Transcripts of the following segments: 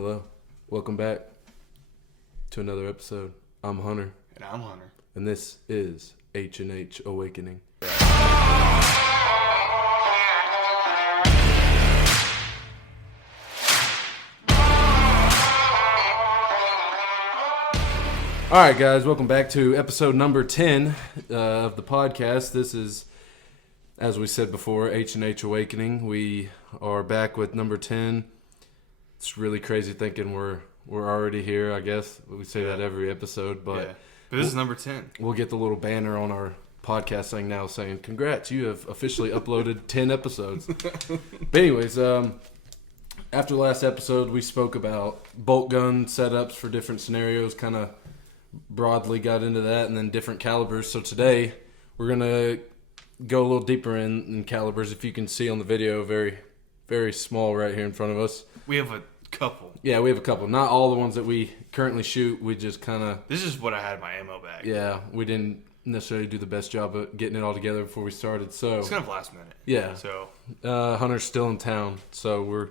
Hello. Welcome back to another episode. I'm Hunter. And I'm Hunter. And this is H&H Awakening. Alright guys, welcome back to episode number 10 of the podcast. This is, as we said before, H&H Awakening. We are back with number 10. It's really crazy thinking we're already here, I guess. We say that every episode, but this is number 10. We'll get the little banner on our podcast thing now saying, congrats, you have officially uploaded 10 episodes. But anyways, after the last episode, we spoke about bolt gun setups for different scenarios, kind of broadly got into that, and then different calibers. So today, we're going to go a little deeper in calibers. If you can see on the video, very, very small right here in front of us. We have a couple. Yeah, we have a couple. Not all the ones that we currently shoot. We just kind of... This is what I had in my ammo bag. Yeah, we didn't necessarily do the best job of getting it all together before we started. So it's kind of last minute. Yeah. So Hunter's still in town, so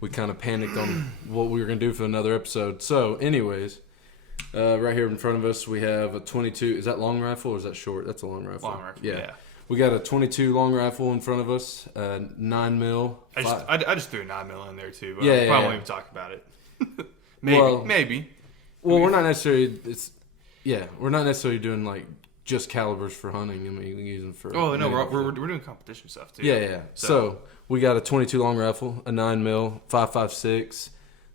we kind of panicked on what we were going to do for another episode. So anyways... right here in front of us, we have a 22. Is that long rifle or is that short? That's a long rifle. Long rifle. Yeah. We got a 22 long rifle in front of us. 9mm. I just threw a 9mm in there too. But Yeah, probably won't even talk about it. Maybe. Well, we're not necessarily. We're not necessarily doing like just calibers for hunting. I mean, we use them for. Oh no, we're doing competition stuff too. Yeah. So we got a 22 long rifle, a 9mm, 5.56.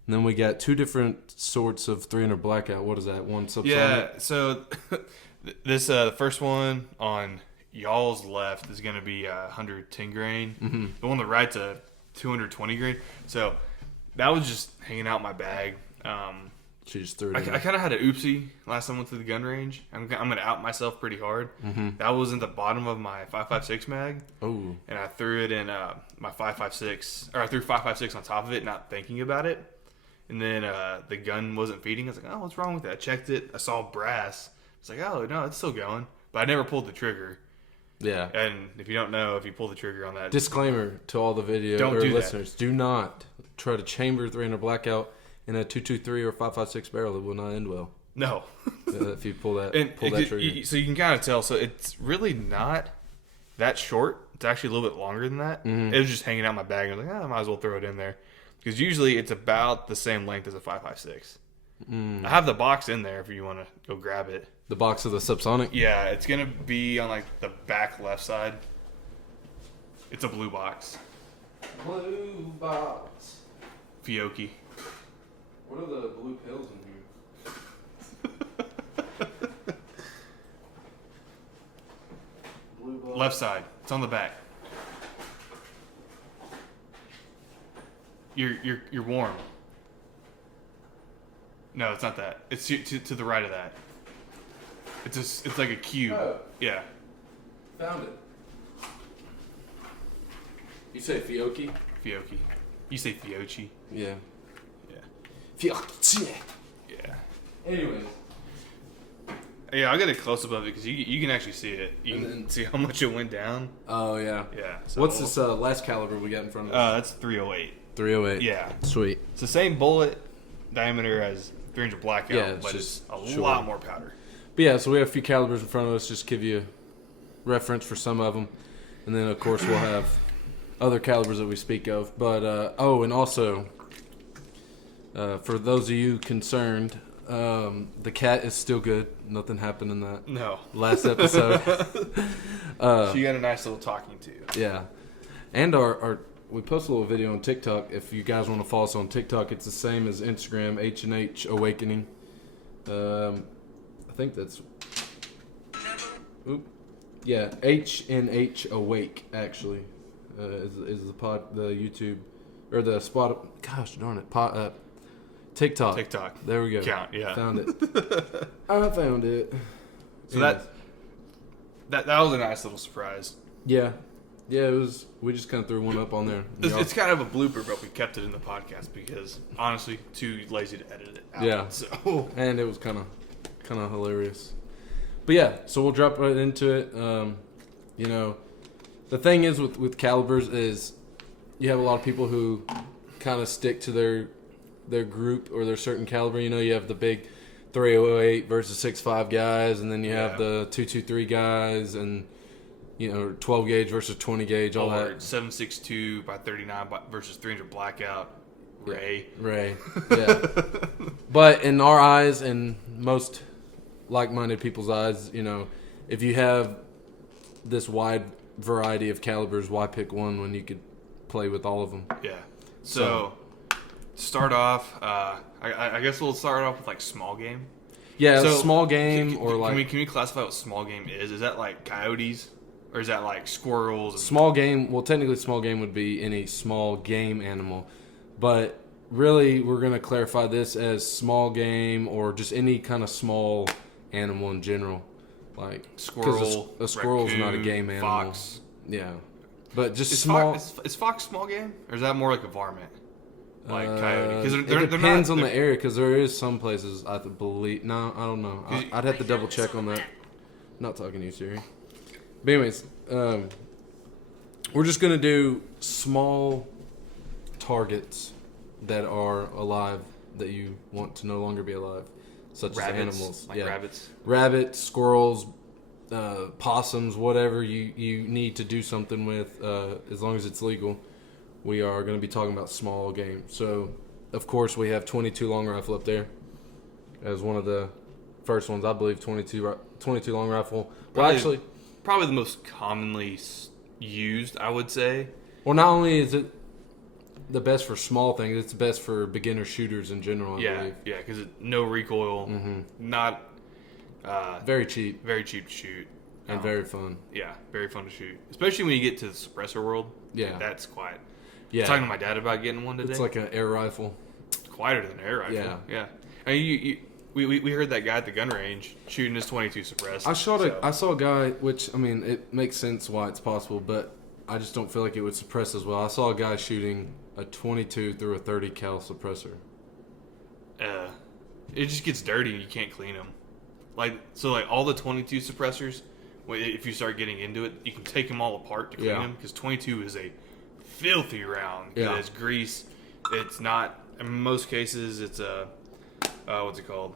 And then we got two different sorts of 300 blackout. What is that? One subsonic? Yeah, so this the first one on y'all's left is going to be 110 grain. Mm-hmm. The one on the right's a 220 grain. So that was just hanging out in my bag. She just threw it in. I kind of had an oopsie last time I went to the gun range. I'm going to out myself pretty hard. Mm-hmm. That was in the bottom of my 5.56 mag. Oh. And I threw it in my 5.56, or I threw 5.56 on top of it, not thinking about it. And then the gun wasn't feeding. I was like, oh, what's wrong with that? I checked it. I saw brass. It's like, oh, no, it's still going. But I never pulled the trigger. Yeah. And if you don't know, if you pull the trigger on that... Disclaimer to all the video listeners. Do not try to chamber 300 blackout in a 223 or 5.56 barrel. It will not end well. No. If you pull that trigger. So you can kind of tell. So it's really not that short. It's actually a little bit longer than that. Mm-hmm. It was just hanging out in my bag. I was like, I might as well throw it in there. Because usually it's about the same length as a 5.56. I have the box in there if you want to go grab it. The box of the subsonic? Yeah, it's going to be on like the back left side. It's a blue box. Blue box. Fiocchi. What are the blue pills in here? Blue box. Left side. It's on the back. You're warm. No, it's not that. It's to the right of that. It's like a cube. Oh. Yeah. Found it. You say Fiocchi? Fiocchi. You say Fiocchi. Yeah. Yeah. Fiocchi. Yeah. Anyways. Yeah, I'll get a close up of it because you can actually see it. You can see how much it went down. Oh yeah. Yeah. So what's this last caliber we got in front of us? That's 308. 308. Yeah. Sweet. It's the same bullet diameter as 300 blackout, yeah, but it's a short. lot more powder. But yeah, so we have a few calibers in front of us, just give you reference for some of them. And then, of course, we'll have other calibers that we speak of. But, and also, for those of you concerned, the cat is still good. Nothing happened in that last episode. She got a nice little talking to. Yeah. And we post a little video on TikTok. If you guys want to follow us on TikTok, it's the same as Instagram, H&H Awakening. I think that's... Yeah, H&H Awake, actually, is the YouTube, or the spot... Gosh darn it. TikTok. There we go. Count, yeah. Found it. I found it. So that was a nice little surprise. Yeah. Yeah, it was. We just kind of threw one up on there. It's kind of a blooper, but we kept it in the podcast because honestly, too lazy to edit it out. Yeah. So and it was kind of hilarious. But yeah, so we'll drop right into it. The thing is with calibers is you have a lot of people who kind of stick to their their group or their certain caliber. You know, you have the big 308 versus 6.5 guys, and then you have the 223 guys, and 12 gauge versus 20 gauge, all that. 7.62 by 39 versus 300 blackout. Ray. Yeah. But in our eyes, and most like-minded people's eyes, if you have this wide variety of calibers, why pick one when you could play with all of them? Yeah. So start off, I guess we'll start off with like small game. Yeah, so small game can we classify what small game is? Is that like coyotes or is that like squirrels? Small game. Well, technically, small game would be any small game animal, but really, we're gonna clarify this as small game or just any kind of small animal in general, like squirrel. A squirrel's raccoon, not a game animal. Fox. Yeah, but just is small. Is fox small game or is that more like a varmint? Like coyote, because it depends on the area. Because there is some places I believe. No, I don't know. I'd have to double check on that. Not talking to you, Siri. But anyways, we're just gonna do small targets that are alive that you want to no longer be alive, such rabbits, as animals. like rabbits, squirrels, possums, whatever you need to do something with, as long as it's legal. We are going to be talking about small game. So, of course, we have 22 long rifle up there as one of the first ones. I believe 22 long rifle. Probably the most commonly used, I would say. Well, not only is it the best for small things, it's best for beginner shooters in general. I believe. Yeah, because no recoil, not very cheap to shoot, and very fun. Yeah, very fun to shoot, especially when you get to the suppressor world. Yeah, that's quiet. Yeah, I was talking to my dad about getting one today. It's like an air rifle. It's quieter than an air rifle. Yeah. I mean, we heard that guy at the gun range shooting his 22 suppressed. I saw a guy, which I mean, it makes sense why it's possible, but I just don't feel like it would suppress as well. I saw a guy shooting a 22 through a 30 cal suppressor. It just gets dirty and you can't clean them. Like all the 22 suppressors, if you start getting into it, you can take them all apart to clean them because 22 is a filthy round. Yeah. It's grease. It's not. In most cases, it's a what's it called?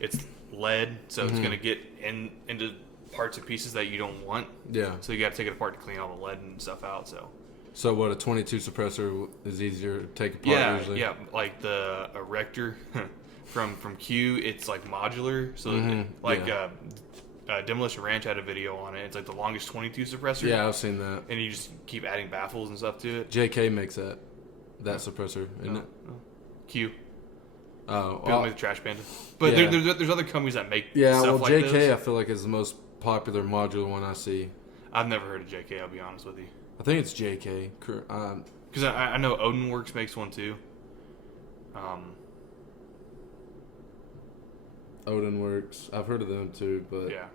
It's lead, so it's gonna get into parts and pieces that you don't want. Yeah. So you got to take it apart to clean all the lead and stuff out. So what, a 22 suppressor is easier to take apart usually? Yeah, like the Erector from Q, it's like modular. So Demolition Ranch had a video on it. It's like the longest 22 suppressor. Yeah, I've seen that. And you just keep adding baffles and stuff to it. JK makes that suppressor, isn't it? Q. Oh, Built with Trash Panda. But there's other companies that make stuff like JK those. I feel like is the most popular modular one I see. I've never heard of JK, I'll be honest with you. I think it's JK. Because I know Odinworks makes one too. Odinworks. I've heard of them too, but... Yeah.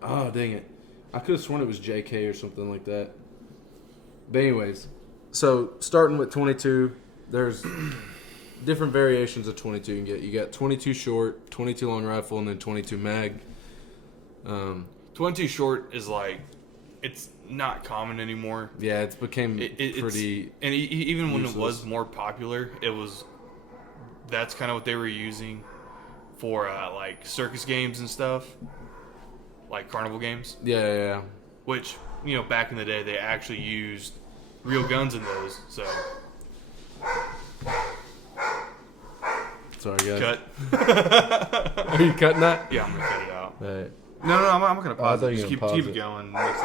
Oh, dang it. I could have sworn it was JK or something like that. But anyways, so starting with 22, there's different variations of 22 you can get. You got 22 short, 22 long rifle, and then 22 mag. 22 short is like, it's not common anymore. Yeah, it's became pretty. And even when useless. it was more popular, that's kind of what they were using for like circus games and stuff, like carnival games. Yeah. Which, back in the day, they actually used real guns in those. So. Sorry, guys. Cut. Are you cutting that? Yeah, I'm gonna cut it out. Right. No, I'm gonna pause it. Just keep pause it it. going. It's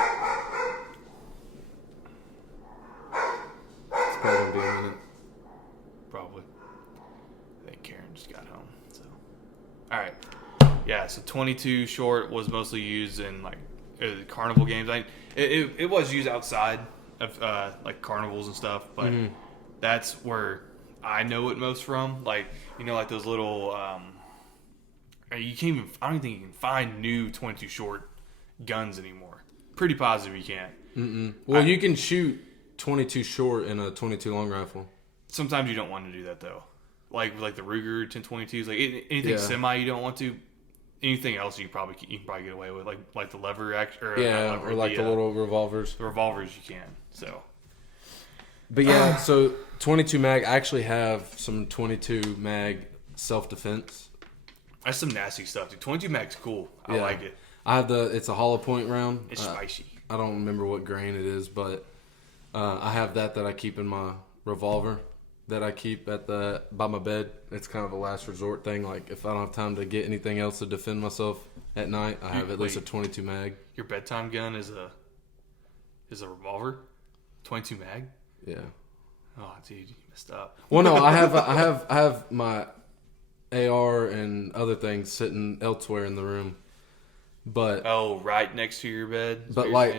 probably gonna be a minute. Probably. I think Karen just got home. So, all right. Yeah. So 22 short was mostly used in like carnival games. It was used outside of like carnivals and stuff, but that's where I know it most from. Like like those little. You can't even. I don't think you can find new 22 short guns anymore. Pretty positive you can't. Well, you can shoot 22 short in a 22 long rifle. Sometimes you don't want to do that though. Like the Ruger 1022s, like anything semi you don't want to. Anything else you can probably get away with, like the lever action, or the little revolvers. The revolvers you can. So But yeah, so 22 mag. I actually have some 22 mag self defense. That's some nasty stuff, dude. 22 mag's cool. I like it. I have it's a hollow point round. It's spicy. I don't remember what grain it is, but I have that I keep in my revolver that I keep by my bed. It's kind of a last resort thing. Like if I don't have time to get anything else to defend myself at night, I have at least a 22 mag. Your bedtime gun is a revolver, 22 mag. Yeah. Oh, dude, you messed up. Well, no, I have my AR and other things sitting elsewhere in the room, but right next to your bed. But like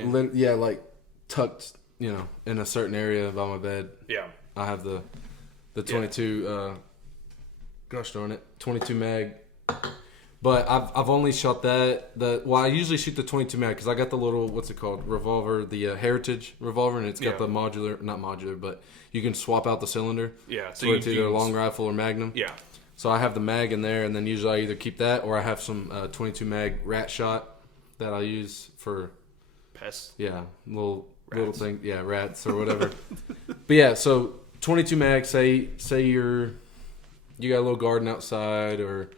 tucked, in a certain area by my bed. Yeah. I have the 22. Gosh darn it, 22 mag. But I've only shot that. I usually shoot the 22 mag because I got the little, what's it called, revolver, the Heritage revolver, and it's got the not modular, but you can swap out the cylinder. Yeah, so it's either a long rifle or Magnum. Yeah. So I have the mag in there, and then usually I either keep that or I have some 22 mag rat shot that I use for pests. Yeah, little thing. Yeah, rats or whatever. But yeah, so 22 mag. Say you got a little garden outside or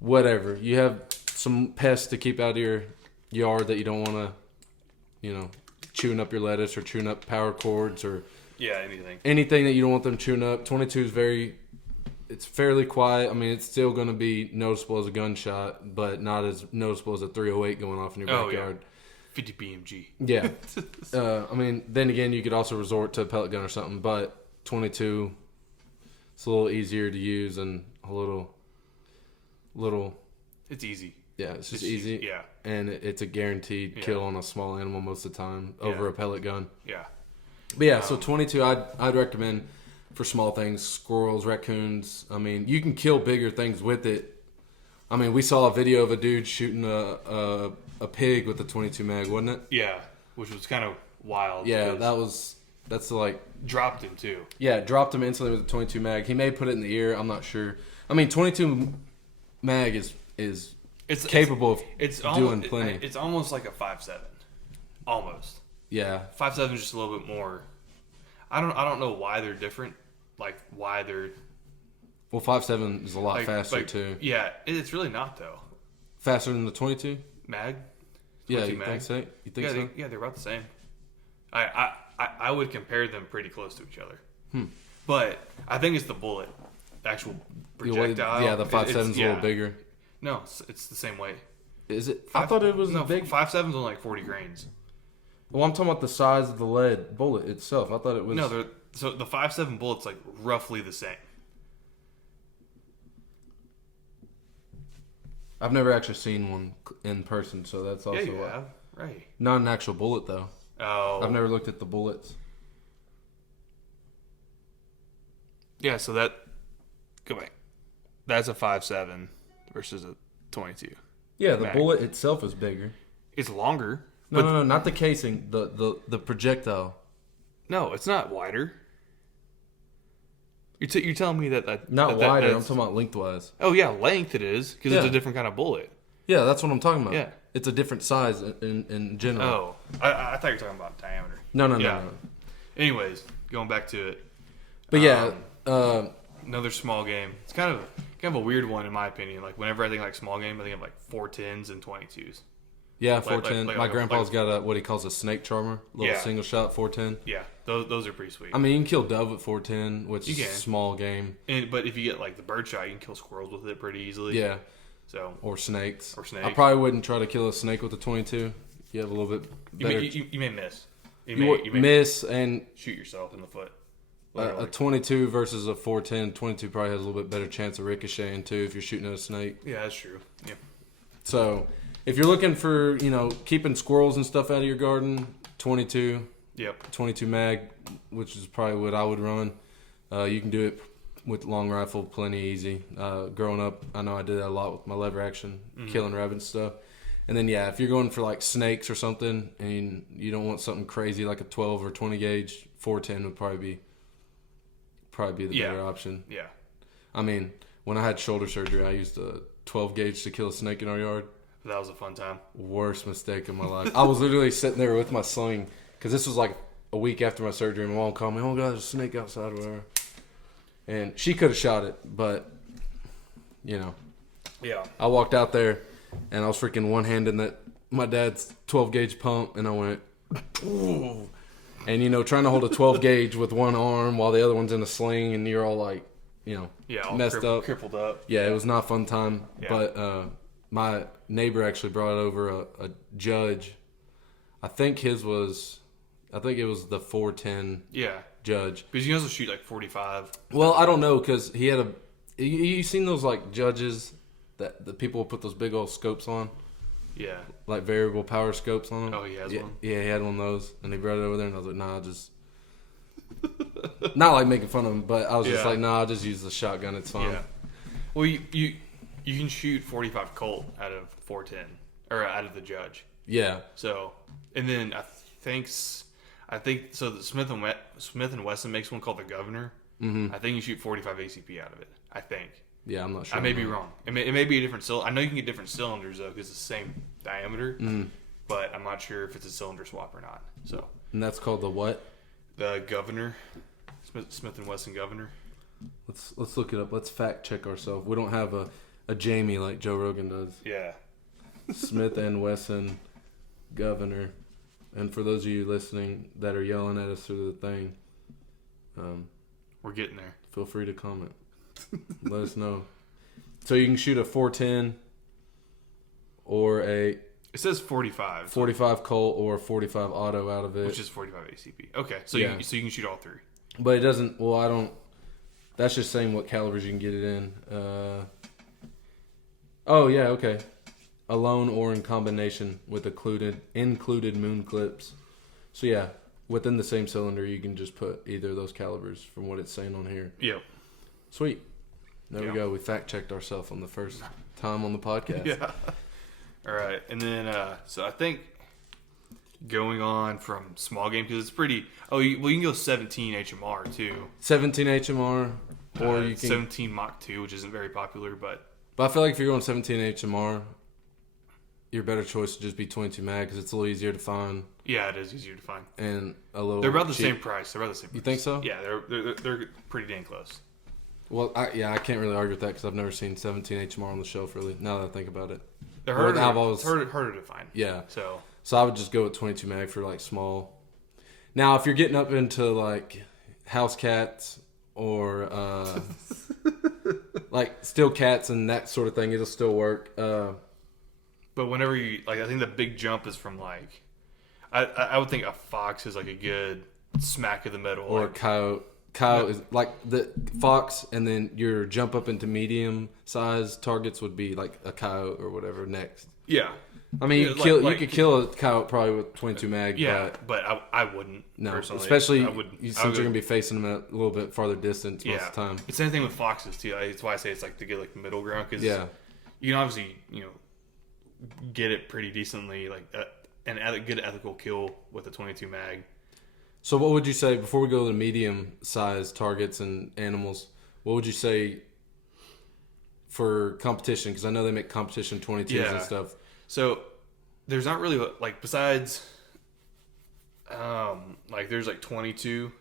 whatever. You have some pests to keep out of your yard that you don't want to, chewing up your lettuce or chewing up power cords or anything that you don't want them chewing up. 22 is it's fairly quiet. I mean, it's still going to be noticeable as a gunshot, but not as noticeable as a 308 going off in your backyard. 50 BMG. Yeah. I mean, then again, you could also resort to a pellet gun or something, but 22, it's a little easier to use and a little. It's easy. Yeah, it's just easy. Yeah. And it's a guaranteed kill on a small animal most of the time over a pellet gun. Yeah. But yeah, so 22, I'd recommend for small things, squirrels, raccoons. I mean, you can kill bigger things with it. I mean, we saw a video of a dude shooting a pig with a 22 mag, wasn't it? Yeah, which was kind of wild. Yeah, that's like dropped him too. Yeah, dropped him instantly with a 22 mag. He may put it in the ear. I'm not sure. I mean, 22 mag is capable of doing plenty. It's almost like a 5.7, almost. Yeah, 5.7 is just a little bit more. I don't know why they're different. Like why they're. Well, 5.7 is a lot faster too. Yeah, it's really not though. Faster than the 22 mag. Yeah, you think so? You think so? They're about the same. I would compare them pretty close to each other. But I think it's the bullet, the actual projectile. Yeah, the 5.7's a little bigger. No, it's the same weight. Is it? I thought it was big. 5.7's only like 40 grains. Well, I'm talking about the size of the lead bullet itself. I thought it was. No, so the 5.7 bullet's like roughly the same. I've never actually seen one in person, so that's also have. Right. Not an actual bullet though. Oh. I've never looked at the bullets. Yeah, so go back. That's a 5.7 versus a 22. Yeah, the bullet itself is bigger. It's longer. No, not the casing. The projectile. No, it's not wider. You're telling me that not wider. I'm talking about lengthwise. Oh yeah, length it is because it's a different kind of bullet. Yeah, that's what I'm talking about. Yeah, it's a different size in general. Oh, I thought you were talking about diameter. No. Anyways, going back to it. But another small game. It's kind of a weird one in my opinion. Like whenever I think like small game, I think of like 410s and 22s. Yeah, 410. My grandpa's got what he calls a snake charmer, little single shot 410. Yeah, those are pretty sweet. I mean, you can kill dove with 410, which is a small game. But if you get like the bird shot, you can kill squirrels with it pretty easily. Yeah. So or snakes. I probably wouldn't try to kill a snake with a 22. You have a little bit better. You may miss. You may miss and shoot yourself in the foot. A 22 versus a 410. 22 probably has a little bit better chance of ricocheting too if you're shooting at a snake. Yeah, that's true. Yeah. So if you're looking for, keeping squirrels and stuff out of your garden, 22. Yep. 22 mag, which is probably what I would run. You can do it with long rifle plenty easy. Growing up, I know I did that a lot with my lever action, killing rabbits and stuff. And then, if you're going for like snakes or something and you don't want something crazy like a 12 or 20 gauge, 410 would probably be the better option. Yeah. I mean, when I had shoulder surgery, I used a 12 gauge to kill a snake in our yard. That was a fun time. Worst mistake of my life. I was literally sitting there with my sling because this was like a week after my surgery. My mom called me, oh, God, there's a snake outside or whatever. And she could have shot it, but, you know. Yeah. I walked out there, and I was freaking one-handing my dad's 12-gauge pump, and I went, ooh. And, you know, trying to hold a 12-gauge with one arm while the other one's in a sling, and you're all like, you know, all messed up. Crippled up. Yeah, it was not a fun time. Yeah. But my neighbor actually brought over a judge. I think it was the 410 judge. Because you can also shoot like 45. Well, I don't know, because he had you seen those like judges that the people put those big old scopes on? Yeah. Like variable power scopes on them? Oh, he has one? Yeah, he had one of those, and he brought it over there, and I was like, nah, just... Not like making fun of him, but I was just like, nah, I'll just use the shotgun, it's fine. Yeah. Well, you can shoot 45 Colt out of 410, or out of the judge. Yeah. So, and then I think so. The Smith and Wesson makes one called the Governor. Mm-hmm. I think you shoot 45 ACP out of it. I think. Yeah, I'm not sure. I may be wrong. It may be a different cylinder. I know you can get different cylinders though, because it's the same diameter. Mm-hmm. But I'm not sure if it's a cylinder swap or not. So. And that's called the what? The Governor, Smith and Wesson Governor. Let's look it up. Let's fact check ourselves. We don't have a Jamie like Joe Rogan does. Yeah. Smith and Wesson Governor. And for those of you listening that are yelling at us through the thing, we're getting there. Feel free to comment. Let us know. So you can shoot a 410 or a... It says 45. 45 Colt or 45 auto out of it. Which is 45 ACP. Okay, so you can shoot all three. But it doesn't... Well, I don't... That's just saying what calibers you can get it in. Oh, yeah, okay. Alone or in combination with included moon clips. So, yeah, within the same cylinder, you can just put either of those calibers from what it's saying on here. Yep. Sweet. There we go. We fact-checked ourselves on the first time on the podcast. Yeah. All right. And then, so I think going on from small game, because it's pretty... Oh, you can go 17 HMR, too. 17 HMR, or you can... 17 Mach 2, which isn't very popular, but... But I feel like if you're going 17 HMR, your better choice would just be 22 mag, because it's a little easier to find. Yeah, it is easier to find. And a little They're about the cheap. same price. You think so? Yeah, they're pretty dang close. Well, I can't really argue with that, because I've never seen 17 HMR on the shelf, really, now that I think about it. They're harder to find. Yeah. So I would just go with 22 mag for, like, small. Now, if you're getting up into, like, house cats or, like, steel cats and that sort of thing, it'll still work. But whenever you, like, I think the big jump is from, like, I would think a Fox is, like, a good smack of the middle. Or like, a coyote. Coyote is, like, the Fox, and then your jump up into medium size targets would be, like, a coyote or whatever next. Yeah. I mean, you could kill a coyote probably with 22 mag. Yeah, but I wouldn't. No, personally. especially since you're gonna be facing them at a little bit farther distance most of the time. It's the same thing with foxes too. That's why I say it's like to get like the middle ground, because you can obviously get it pretty decently, like a good ethical kill with a 22 mag. So what would you say before we go to the medium size targets and animals? What would you say for competition? Because I know they make competition 22s and stuff. So there's not really like besides like there's like 22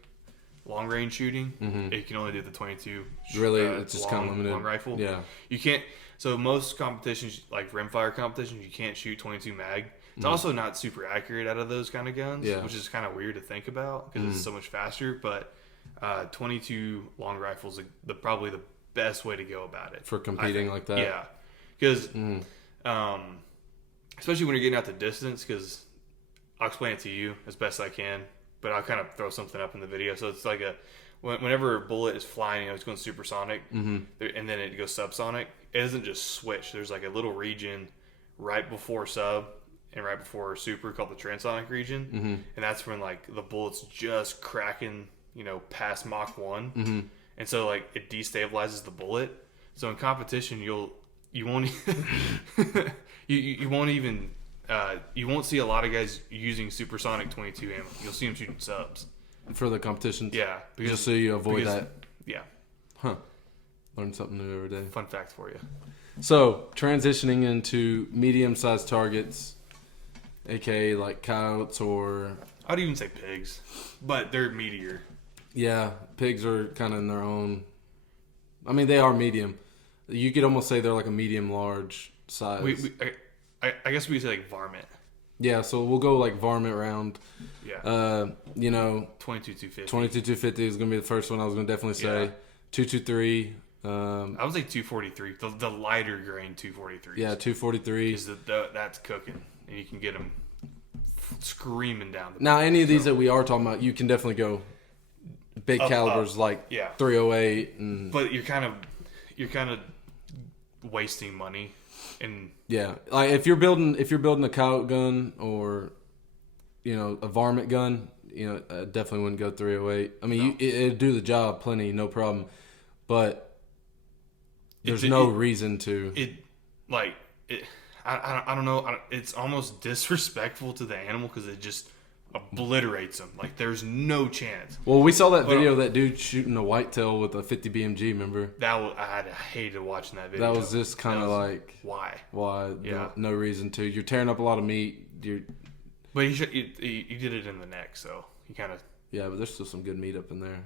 long range shooting. Mm-hmm. You can only do the 22. Really, it's just kind of limited. Long rifle. Yeah, you can't. So most competitions, like rimfire competitions, you can't shoot 22 mag. It's also not super accurate out of those kind of guns, which is kind of weird to think about because it's so much faster. But 22 long rifles are probably the best way to go about it for competing like that. Yeah, because especially when you're getting out the distance, because I'll explain it to you as best I can, but I'll kind of throw something up in the video. So it's like whenever a bullet is flying, it's going supersonic, and then it goes subsonic. It doesn't just switch. There's like a little region right before sub and right before super called the transonic region, and that's when like the bullet's just cracking, past Mach 1, and so like it destabilizes the bullet. So in competition, you won't you won't even you won't see a lot of guys using supersonic 22 ammo. You'll see them shooting subs for the competitions. Yeah, just so you avoid that. Yeah. Huh. Learn something new every day. Fun fact for you. So transitioning into medium-sized targets, aka like coyotes or I'd even say pigs, but they're meatier. Yeah, pigs are kind of in their own. I mean, they are medium. You could almost say they're like a medium large size. I guess we could say like varmint. Yeah, so we'll go like varmint round. Yeah. 22-250. 22-250 is going to be the first one I was going to definitely say. 223. I would say 243. The lighter grain 243. Yeah, 243. Because that's cooking. And you can get them screaming down. Now, any of these that we are talking about, you can definitely go big calibers like 308. And, but you're kind of wasting money. And yeah, like if you're building a coyote gun or a varmint gun, I definitely wouldn't go 308. I mean, it'd do the job plenty, no problem, but there's no reason to. I don't know. It's almost disrespectful to the animal because it just obliterates them. Like there's no chance. Well, we saw that video of that dude shooting a whitetail with a 50 BMG. Remember? I hated watching that video. That was just kind of like why? Yeah. No reason to. You're tearing up a lot of meat. But he did it in the neck, so he kind of. Yeah, but there's still some good meat up in there.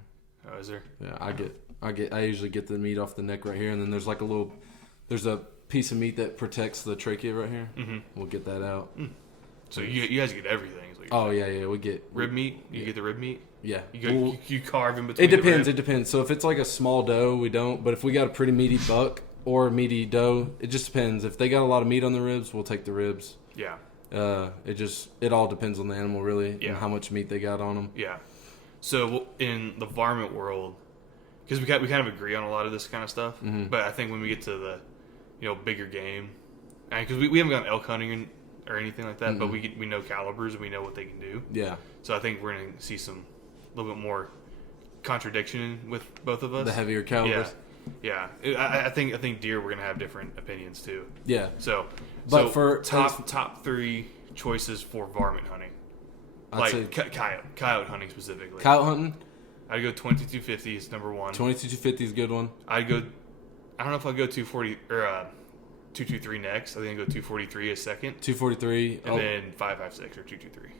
Oh, is there? Yeah, I usually get the meat off the neck right here, and then there's like there's a piece of meat that protects the trachea right here. Mm-hmm. We'll get that out. Mm. So you guys get everything. Oh yeah, we get rib meat. You get the rib meat. Yeah, you carve in between. It depends. It depends. So if it's like a small doe, we don't. But if we got a pretty meaty buck or a meaty doe, it just depends. If they got a lot of meat on the ribs, we'll take the ribs. Yeah. It all depends on the animal really, and how much meat they got on them. Yeah. So in the varmint world, because we kind of agree on a lot of this kind of stuff, mm-hmm. but I think when we get to the bigger game, because we haven't gone elk hunting or anything like that, mm-hmm. but we know calibers and we know what they can do. Yeah. So I think we're gonna see a little bit more contradiction with both of us. The heavier calibers. Yeah. I think deer we're gonna have different opinions too. Yeah. So for top 3 choices for varmint hunting, I'd say coyote hunting specifically. Coyote hunting. I'd go 22-250 is number 1. 22-250 is a good one. I don't know if I'd go 240 or 223 next. I think I'd go 243 as second. 243. And then 556 or 223.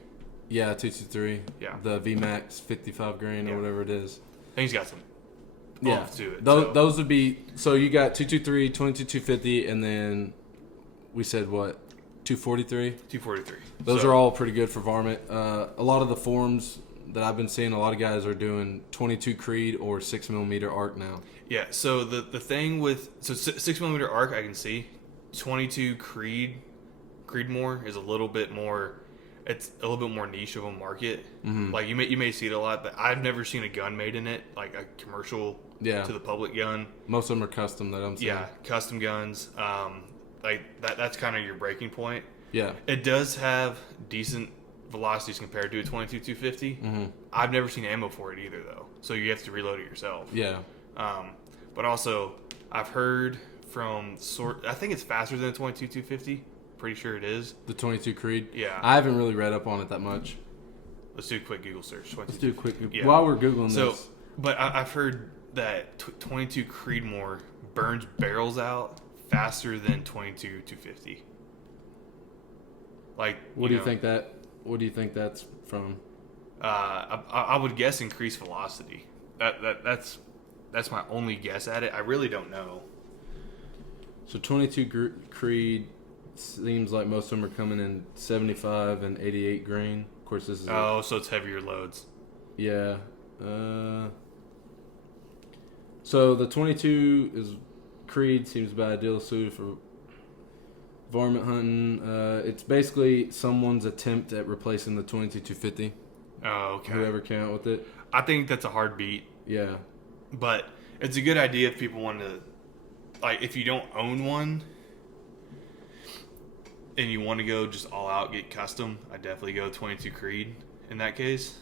Yeah, 223. Yeah. The VMAX 55 grain or whatever it is. I think he's got some to it. Those would be, so you got 223, 22-250, and then we said what? 243? 243. Those are all pretty good for varmint. A lot of the forums that I've been seeing, a lot of guys are doing 22 Creed or 6mm arc now. Yeah, so the thing with 6mm arc I can see. 22 Creedmoor is a little bit more. It's a little bit more niche of a market. Mm-hmm. Like you may see it a lot, but I've never seen a gun made in it, like a commercial to the public gun. Most of them are custom that I'm seeing. Yeah, custom guns. Like that's kind of your breaking point. Yeah. It does have decent velocities compared to a 22-250. Mm-hmm. I've never seen ammo for it either though, so you have to reload it yourself. Yeah. But also I've heard from I think it's faster than a 22-250. Pretty sure it is. The 22 Creed? Yeah. I haven't really read up on it that much. Let's do a quick Google search. Let's do a quick while we're Googling this. But I've heard that 22 Creedmoor burns barrels out faster than 22-250. Like, what do you think that's from? I would guess increased velocity. That's my only guess at it. I really don't know. So 22 Creed seems like most of them are coming in 75 and 88 grain. Of course, this is so it's heavier loads. Yeah. So the 22 is Creed seems to be ideal suited for varmint hunting. It's basically someone's attempt at replacing the 22-250. Oh, okay. Whoever came out with it. I think that's a hard beat. Yeah. But it's a good idea if people want to, like, if you don't own one and you want to go just all out, get custom, I definitely go 22 Creed in that case.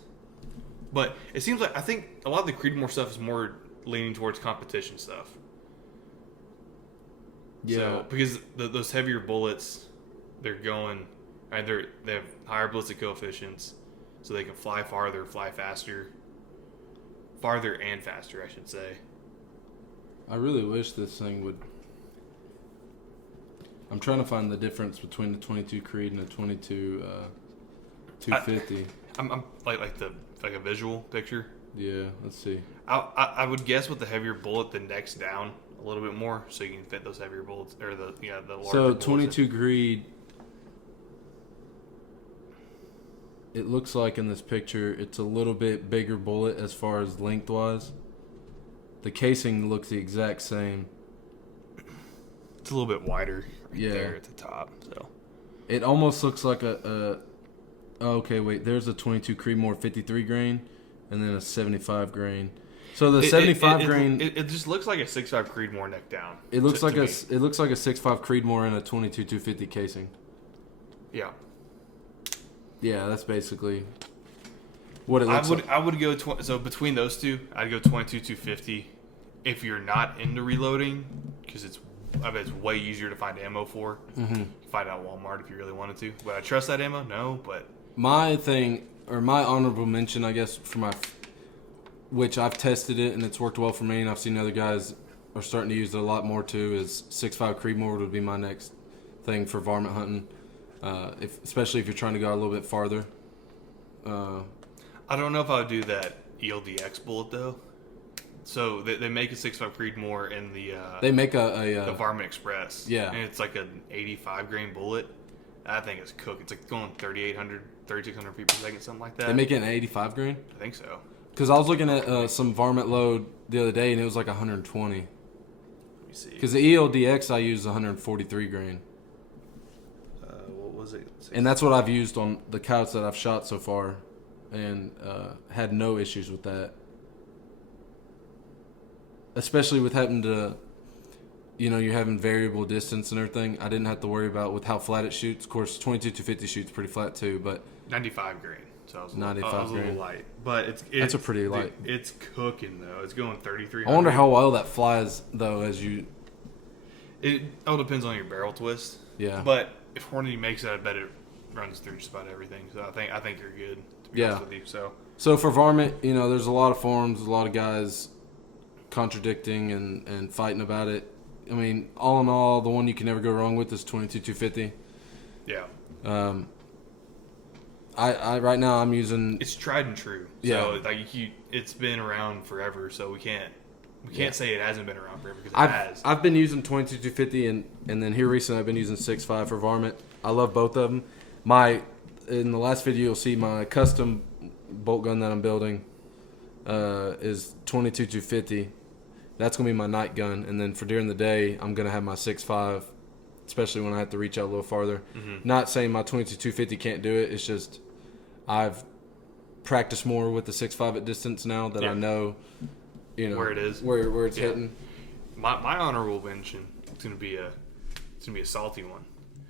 But it seems like, I think a lot of the Creedmoor stuff is more leaning towards competition stuff. Yeah. So, because those heavier bullets, they're going, they have higher ballistic coefficients, so they can fly farther, fly faster. Farther and faster, I should say. I really wish this thing would. I'm trying to find the difference between the 22 Creed and the 22 250. I'm like a visual picture. Yeah, let's see. I would guess with the heavier bullet, the neck's down a little bit more, so you can fit those heavier bullets or the larger. So bullets 22 Greed. It looks like in this picture, it's a little bit bigger bullet as far as lengthwise. The casing looks the exact same. It's a little bit wider Yeah. there at the top. So It almost looks like oh, okay, wait. There's a 22 Creedmoor 53 grain, and then a 75 grain. So the 75 grain. It just looks like a 6.5 Creedmoor neck down. It looks like to a me. it looks like a 6.5 Creedmoor and a 22 250 casing. Yeah. Yeah, that's basically what it looks like. I would go so between those two, I'd go 22 250. If you're not into reloading, because I bet it's way easier to find ammo for. Mm-hmm. You can find out at Walmart if you really wanted to. Would I trust that ammo? No, but My thing, or my honorable mention, I guess, which I've tested it and it's worked well for me, and I've seen other guys are starting to use it a lot more too, is 6.5 Creedmoor would be my next thing for varmint hunting, especially if you're trying to go a little bit farther. I don't know if I would do that ELDX bullet though. So they make a 6.5 Creedmoor in the They make the Varmint Express. Yeah. And it's like an 85 grain bullet. That thing is cooked. It's like going 3,800, 3,600 feet per second, something like that. They make it an 85 grain? I think so. Because I was looking at some varmint load the other day and it was like 120. Let me see. Because the ELDX I use 143 grain. What was it? And that's what I've used on the coyotes that I've shot so far, and had no issues with that. Especially with having to, you're having variable distance and everything. I didn't have to worry about with how flat it shoots. Of course, 22 to 50 shoots pretty flat too, but 95 grain. So I was 95 a little grain. light, but it's That's a pretty dude, light. It's cooking though. It's going 3,300. I wonder how well that flies though. It all depends on your barrel twist. Yeah. But if Hornady makes it, I bet it runs through just about everything. So I think you're good. To be honest with you. So for varmint, there's a lot of forums, a lot of guys contradicting and fighting about it. I mean, all in all, the one you can never go wrong with is 22 250. Yeah. I right now I'm using. It's tried and true. Yeah. So like it's been around forever. So we can't say it hasn't been around forever because it has. I've been using 22 250 and then here recently I've been using 6.5 for varmint. I love both of them. In the last video you'll see my custom bolt gun that I'm building is 22 250. That's gonna be my night gun, and then for during the day I'm gonna have my 6.5, especially when I have to reach out a little farther. Mm-hmm. Not saying my 22 250 can't do it. It's just I've practiced more with the 6.5 at distance now that I know, where it is, where it's hitting. My honorable mention is gonna be a salty one,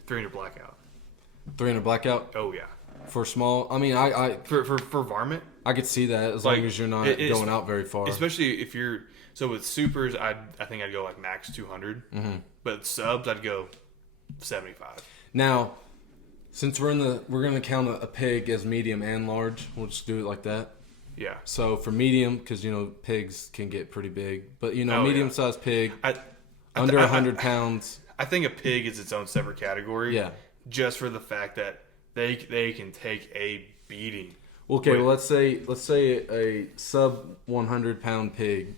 300 blackout. 300 blackout. Oh yeah. For small, I mean, I for varmint, I could see that as long as you're not going out very far. Especially if you're with supers, I think I'd go like max 200. Mm-hmm. But subs, I'd go 75. Now, since we're gonna count a pig as medium and large, we'll just do it like that. Yeah. So for medium, because pigs can get pretty big, but medium-sized pig under 100 pounds. I think a pig is its own separate category. Yeah. Just for the fact that they can take a beating. Okay, well let's say a sub 100 pound pig,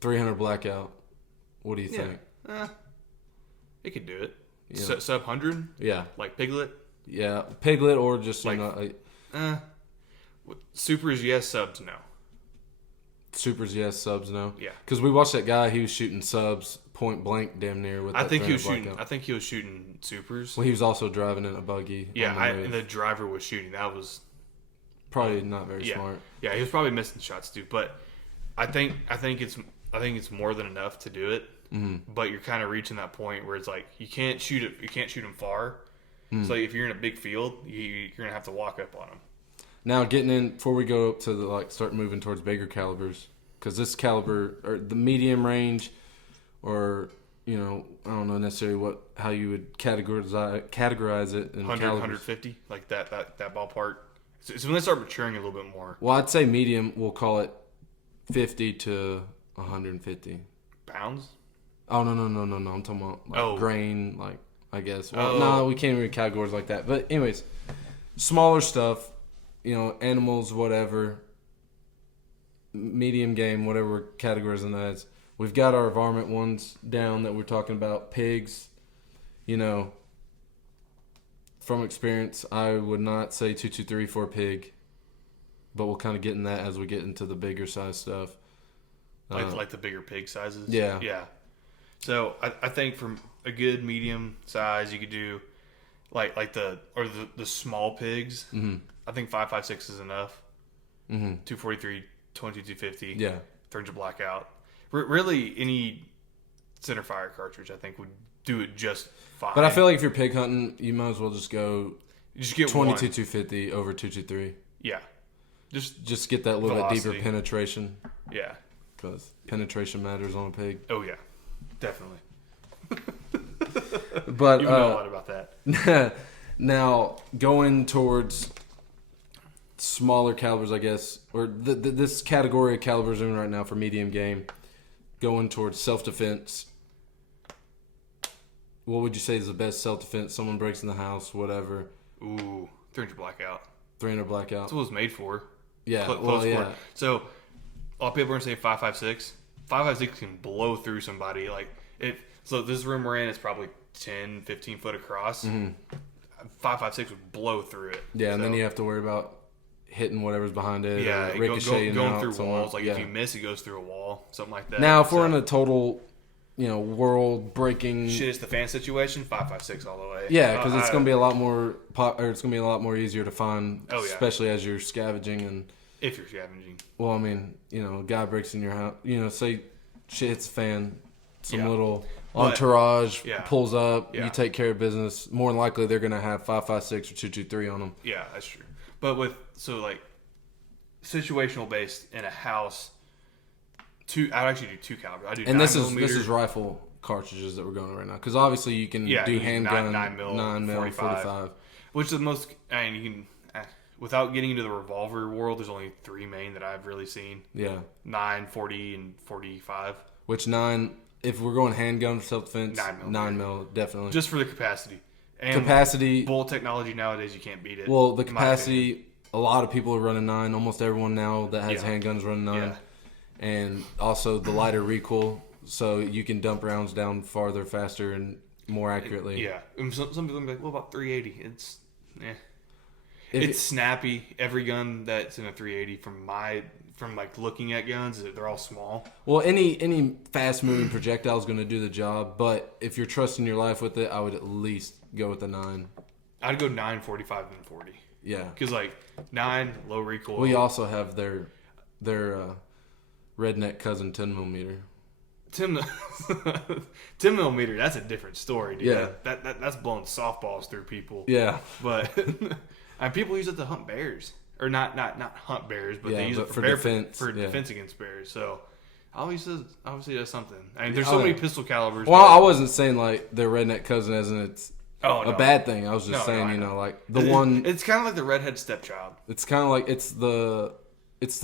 300 blackout. What do you think? It could do it. Yeah. Sub 100. Yeah. Like piglet. Yeah, piglet or just supers yes, subs no. Supers yes, subs no. Yeah. Because we watched that guy. He was shooting subs point blank, damn near with. I think he was shooting supers. Well, he was also driving in a buggy. Yeah, and the driver was shooting. That was probably not very smart. Yeah, he was probably missing shots too. But I think it's more than enough to do it. Mm-hmm. But you're kind of reaching that point where it's like you can't shoot it. You can't shoot him far. Mm-hmm. So if you're in a big field, you're gonna have to walk up on him. Now, getting in before we go up to start moving towards bigger calibers, because this caliber or the medium range, or I don't know necessarily how you would categorize it in 100, 150, like that ballpark. So when they start maturing a little bit more. Well, I'd say medium. We'll call it 50 to 150 pounds. Oh no! I'm talking about grain, I guess. Well, no, we can't read categories like that. But anyways, smaller stuff. animals, whatever, medium game, whatever categories in that. We've got our varmint ones down that we're talking about. Pigs, from experience, I would not say 223 for a pig, but we'll kind of get in that as we get into the bigger size stuff. Like the bigger pig sizes? Yeah. Yeah. So I think from a good medium size, you could do like the small pigs. Mm-hmm. I think 5.56 is enough. Mm-hmm. 243, 2250. Yeah. 300 blackout. Really, any centerfire cartridge I think would do it just fine. But I feel like if you're pig hunting, you might as well just go you just get 22 one. 250 over 223. Yeah. Just Get that little bit velocity. deeper penetration. Yeah. Because penetration matters on a pig. Oh yeah, definitely. But you know a lot about that. Now going towards smaller calibers, I guess, or this category of calibers in right now for medium game, going towards self-defense. What would you say is the best self-defense? Someone breaks in the house, whatever. Ooh, 300 blackout. 300 blackout. That's what it was made for. Yeah, Close yeah. sport. So a lot of people are gonna say 5.56. 5.56 can blow through somebody. So this room we're in is probably 10, 15 foot across. 5.56 would blow through it. Yeah, and then you have to worry about hitting whatever's behind it. Yeah, ricocheting going out through somewhere. walls. Like if you miss, it goes through a wall, something like that. Now, if we're in a total, world breaking shit, it's the fan situation. 5.56 all the way. Yeah, because it's going to be a lot more, it's going to be a lot more easier to find, Oh, yeah. especially as you're scavenging and. If you're scavenging. Well, I mean, a guy breaks in your house. Say shit hits a fan, some Yeah. little But- entourage yeah. pulls up. Yeah. You take care of business. More than likely, they're going to have 5.56 or 223 on them. Yeah, that's true. But situational based in a house, I'd actually do 2 caliber. I do. And 9mm. this is rifle cartridges that we're going right now, because obviously you can do handgun 9mm 45. Which is the most. I mean, you can. Without getting into the revolver world, there's only 3 main that I've really seen. Yeah. 9, 40, and 45. Which 9? If we're going handgun for self defense, 9mm. 9mm definitely. Just for the capacity. And capacity. bullet technology nowadays, you can't beat it. Well, the in my opinion. capacity. A lot of people are running 9. Almost everyone now that has Yeah. handguns running 9. Yeah. And also the lighter recoil, so you can dump rounds down farther, faster, and more accurately. Yeah. And some people will be like, well, about 380. It's, If it's snappy. Every gun that's in a 380 from looking at guns, they're all small. Well, any fast moving projectile is going to do the job, but if you're trusting your life with it, I would at least go with the 9. I'd go 9, 45, and 40. Yeah. Because 9 low recoil. We also have their redneck cousin 10mm. 10 millimeter. That's a different story, dude. Yeah. That's blowing softballs through people. Yeah. But and people use it to hunt bears, or not hunt bears, but they use it for bear defense. for Yeah. defense against bears. So obviously that's something. I mean, there's so many pistol calibers. Well, but- I wasn't saying like their redneck cousin as in it's Oh, a no. bad thing. I was just No, saying, I know. like the one. It's kind of like the redhead stepchild. It's kind of like it's the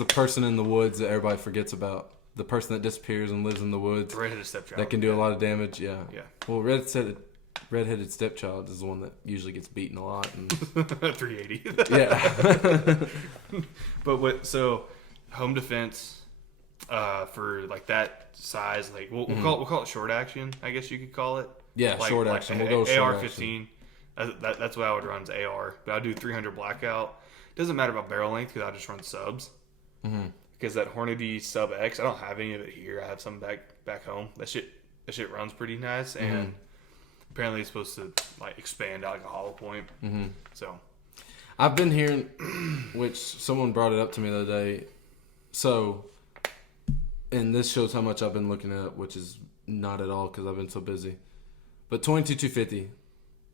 person in the woods that everybody forgets about. The person that disappears and lives in the woods The redheaded stepchild. that can do a lot of damage. Yeah. Yeah. Well, redheaded stepchild is the one that usually gets beaten a lot. And 380. yeah. So home defense for like that size, like we'll call it short action, I guess you could call it. Yeah, short action. We'll go short AR-15. That's what I would run is AR, but I'll do 300 blackout. Doesn't matter about barrel length because I just run subs. Mm-hmm. Because that Hornady Sub X, I don't have any of it here. I have some back home. That shit runs pretty nice, and apparently it's supposed to like expand out like a hollow point. Mm-hmm. So I've been hearing, which someone brought it up to me the other day. So, and this shows how much I've been looking at, which is not at all because I've been so busy. But 22-250,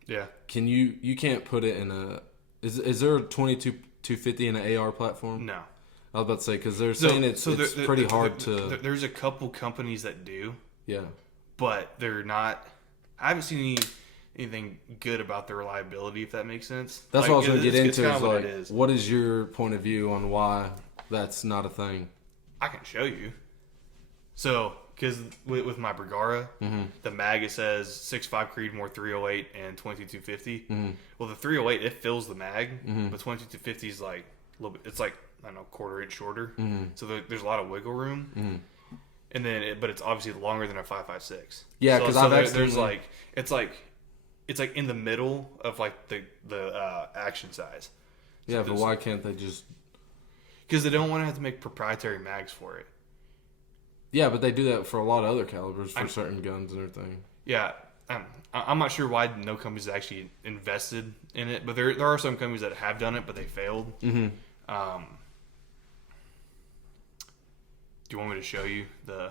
yeah, you can't put it in a. Is there a 22-250 in an AR platform? no. I was about to say because they're saying it's pretty hard to. There's a couple companies that do, Yeah. but they're not. I haven't seen anything good about their reliability, if that makes sense. That's what I was going to get into. Kinda Is what like, it is. what is your point of view on why that's not a thing? I can show you. So, because with my Bergara, the mag it says 6.5 Creedmoor 308 and 22-250. Well, the 308 it fills the mag, but 22-250 is like a little bit. It's like I don't know, quarter inch shorter. So there's a lot of wiggle room. And then, but it's obviously longer than a 5.56. Yeah, because there's like it's like in the middle of like the action size. So yeah, but why can't they just? Because they don't want to have to make proprietary mags for it. Yeah, but they do that for a lot of other calibers for certain guns and everything. Yeah, I'm not sure why no companies actually invested in it, but there are some companies that have done it, but they failed. Do you want me to show you the?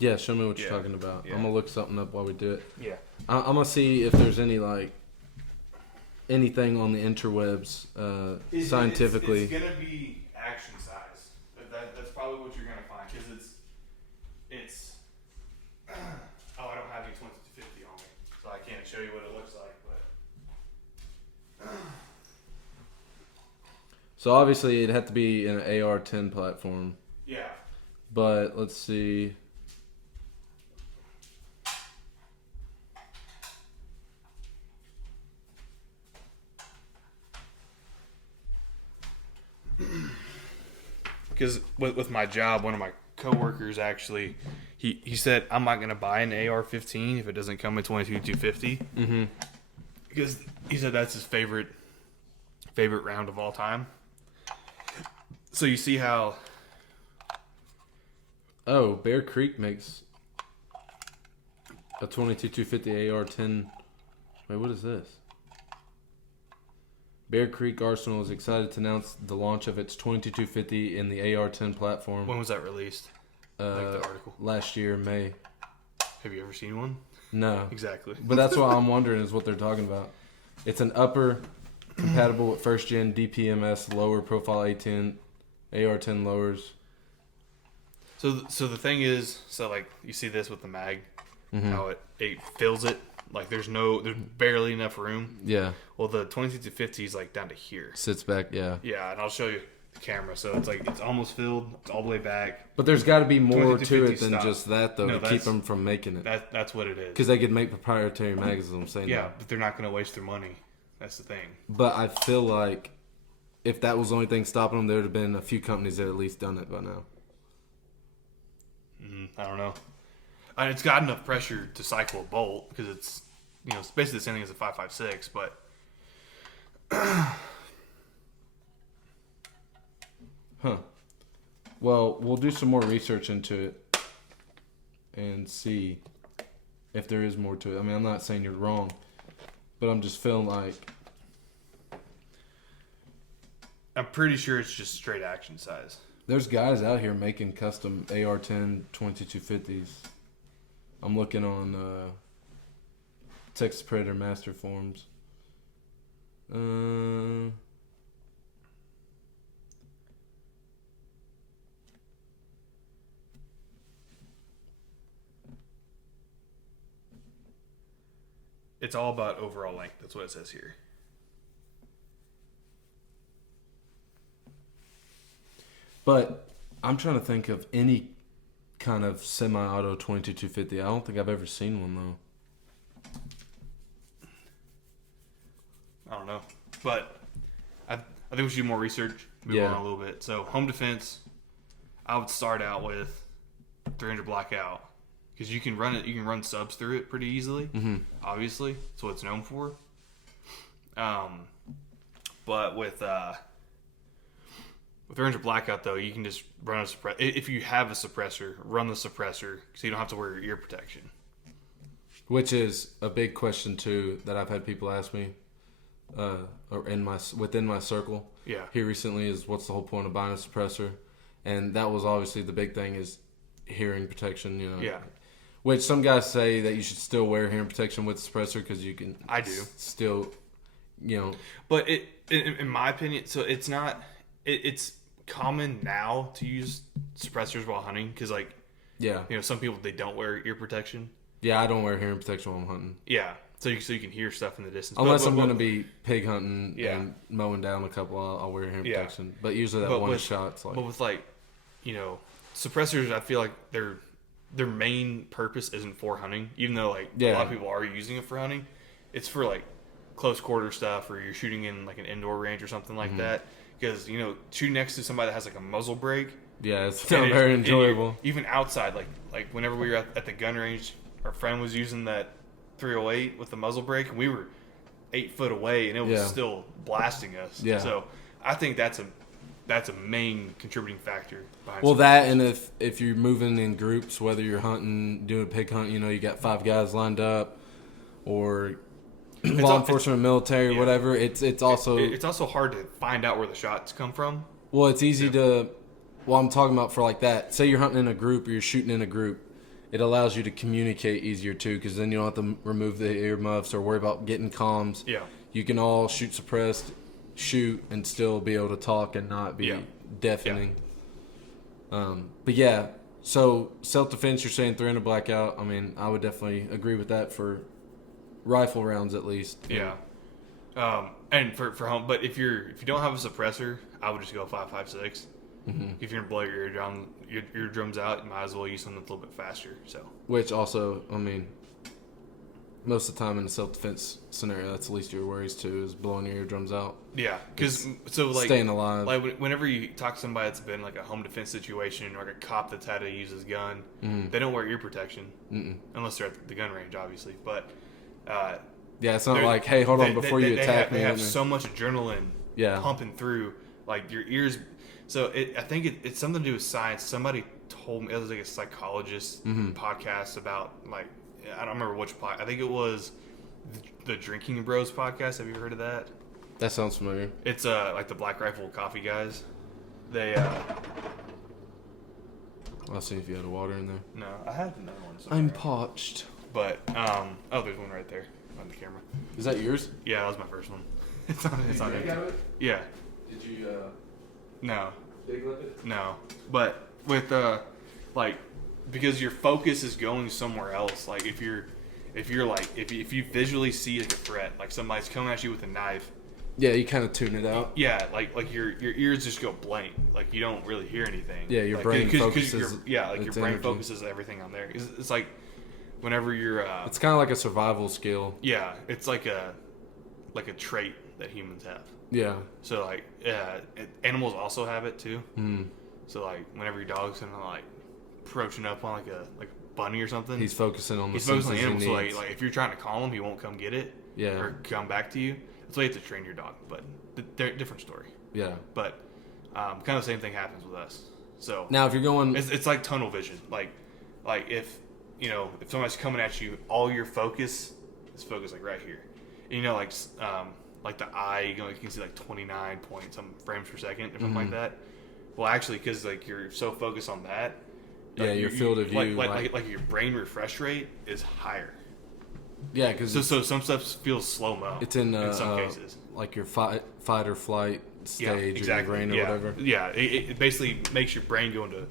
Yeah, show me what you're talking about. Yeah. I'm gonna look something up while we do it. Yeah. I'm gonna see if there's any like anything on the interwebs scientifically. It's gonna be action size. That's probably what you're gonna find because it's. Oh, I don't have any 2250 on me, so I can't show you what it looks like. But So obviously it'd have to be an AR-10 platform. yeah. But let's see. Because with my job, one of my coworkers actually, he said I'm not gonna buy an AR-15 if it doesn't come with 22-250. Because he said that's his favorite round of all time. So you see how? Oh, Bear Creek makes a 22-250 AR-10. Wait, what is this? Bear Creek Arsenal is excited to announce the launch of its 22-250 in the AR-10 platform. When was that released? Like the article. Last year, May. Have you ever seen one? No. Exactly. But that's what I'm wondering is what they're talking about. It's an upper compatible with first gen DPMS lower profile A10 AR-10 lowers. So the thing is, so like you see this with the mag, how it fills it. Like there's barely enough room. Yeah. Well, the 22-50 is like down to here. Sits back, yeah. Yeah, and I'll show you the camera. So it's like it's almost filled. It's all the way back. But there's got to be more to 22-50 it than stop. just that, though, No, to keep them from making it. That's what it is. Because they could make proprietary mags, I'm saying. Yeah, that. but they're not going to waste their money. That's the thing. But I feel like if that was the only thing stopping them, there would have been a few companies that had at least done it by now. I don't know. It's got enough pressure to cycle a bolt because it's it's basically the same thing as a 5.56, but Well, we'll do some more research into it and see if there is more to it. I mean, I'm not saying you're wrong, but I'm just feeling like I'm pretty sure it's just straight action size. there's guys out here making custom AR-10 22-50s. I'm looking on Texas Predator Master forums. It's all about overall length. That's what it says here. But I'm trying to think of any kind of semi-auto 22-250. I don't think I've ever seen one, though. I don't know, but I think we should do more research. Move on a little bit. So home defense, I would start out with 300 blackout because you can run it. You can run subs through it pretty easily. Obviously, that's what it's known for. But with 300 blackout though, you can just run a suppressor. If you have a suppressor, run the suppressor so you don't have to wear your ear protection. Which is a big question too that I've had people ask me, or within my circle. Yeah. Here recently is what's the whole point of buying a suppressor, and that was obviously the big thing is hearing protection. Yeah. Which some guys say that you should still wear hearing protection with the suppressor because you can. I do. Still, But in my opinion, so it's not. It's common now to use suppressors while hunting because, like, some people they don't wear ear protection. Yeah, I don't wear hearing protection while I'm hunting. Yeah, so you can hear stuff in the distance. Unless I'm going to be pig hunting Yeah. and mowing down a couple, I'll wear hearing protection. But usually that one shot's like. But with suppressors, I feel like their main purpose isn't for hunting, even though a lot of people are using it for hunting. It's for close quarter stuff, or you're shooting in an indoor range or something like that. because shooting next to somebody that has like a muzzle brake. Yeah, it's not very enjoyable. Even outside, like whenever we were at the gun range, our friend was using that 308 with the muzzle brake, and we were 8 foot away, and it was still blasting us. Yeah. So I think that's a main contributing factor behind. Well, that, and if you're moving in groups, whether you're doing a pig hunt, you got 5 guys lined up, or law enforcement, military, whatever. It's also hard to find out where the shots come from. Well, it's easy to. Well, I'm talking about for like that. Say you're hunting in a group or you're shooting in a group. It allows you to communicate easier too, because then you don't have to remove the earmuffs or worry about getting comms. Yeah. You can all shoot suppressed, shoot, and still be able to talk and not be deafening. But yeah, so self-defense, you're saying 300 blackout. I mean, I would definitely agree with that for rifle rounds at least. Yeah. And for home, but if you don't have a suppressor, I would just go 5.56. Mm-hmm. If you're gonna blow your eardrums out, you might as well use something that's a little bit faster. So, which also, I mean, most of the time in a self-defense scenario, that's the least of your worries too, is blowing your eardrums out. Yeah, because staying alive. Like whenever you talk to somebody that's been like a home defense situation or like a cop that's had to use his gun, they don't wear ear protection unless they're at the gun range, obviously. But yeah, it's not like, hey, hold on before you attack me. They have so much adrenaline pumping through like your ears. So I think it's something to do with science. Somebody told me, it was like a psychologist podcast about, like, I don't remember which podcast. I think it was the Drinking Bros podcast. Have you heard of that? That sounds familiar. It's like the Black Rifle Coffee guys. They I'll see if you had a water in there. No, I have another one somewhere. I'm parched. But there's one right there on the camera. Is that yours? Yeah, that was my first one. It's on it. Yeah. Did you No. big lip it? No. But with like, because your focus is going somewhere else. Like if you visually see like a threat, like somebody's coming at you with a knife. Yeah, you kind of tune it out. Yeah, like your ears just go blank. Like you don't really hear anything. Yeah, your brain focuses. Your brain focuses everything on there. It's like whenever you're. It's kind of like a survival skill. Yeah, it's like a trait that humans have. Yeah. So like, animals also have it too. So like, whenever your dog's kind of like approaching up on like a bunny or something, he's focusing on the animals. So like if you're trying to call him, he won't come get it. Yeah. Or come back to you. That's why you have to train your dog. But they're a different story. Yeah. But kind of the same thing happens with us. So now if you're going, it's like tunnel vision. Like if if somebody's coming at you, all your focus is focused like right here. And, like the eye, you can see like 29 point some frames per second or something like that. Well, actually, because like you're so focused on that, like your field of view, like your brain refresh rate is higher. Yeah, because so some stuff feels slow mo. It's in some cases, like your fight or flight stage, exactly. or your brain or whatever. Yeah, it basically makes your brain go into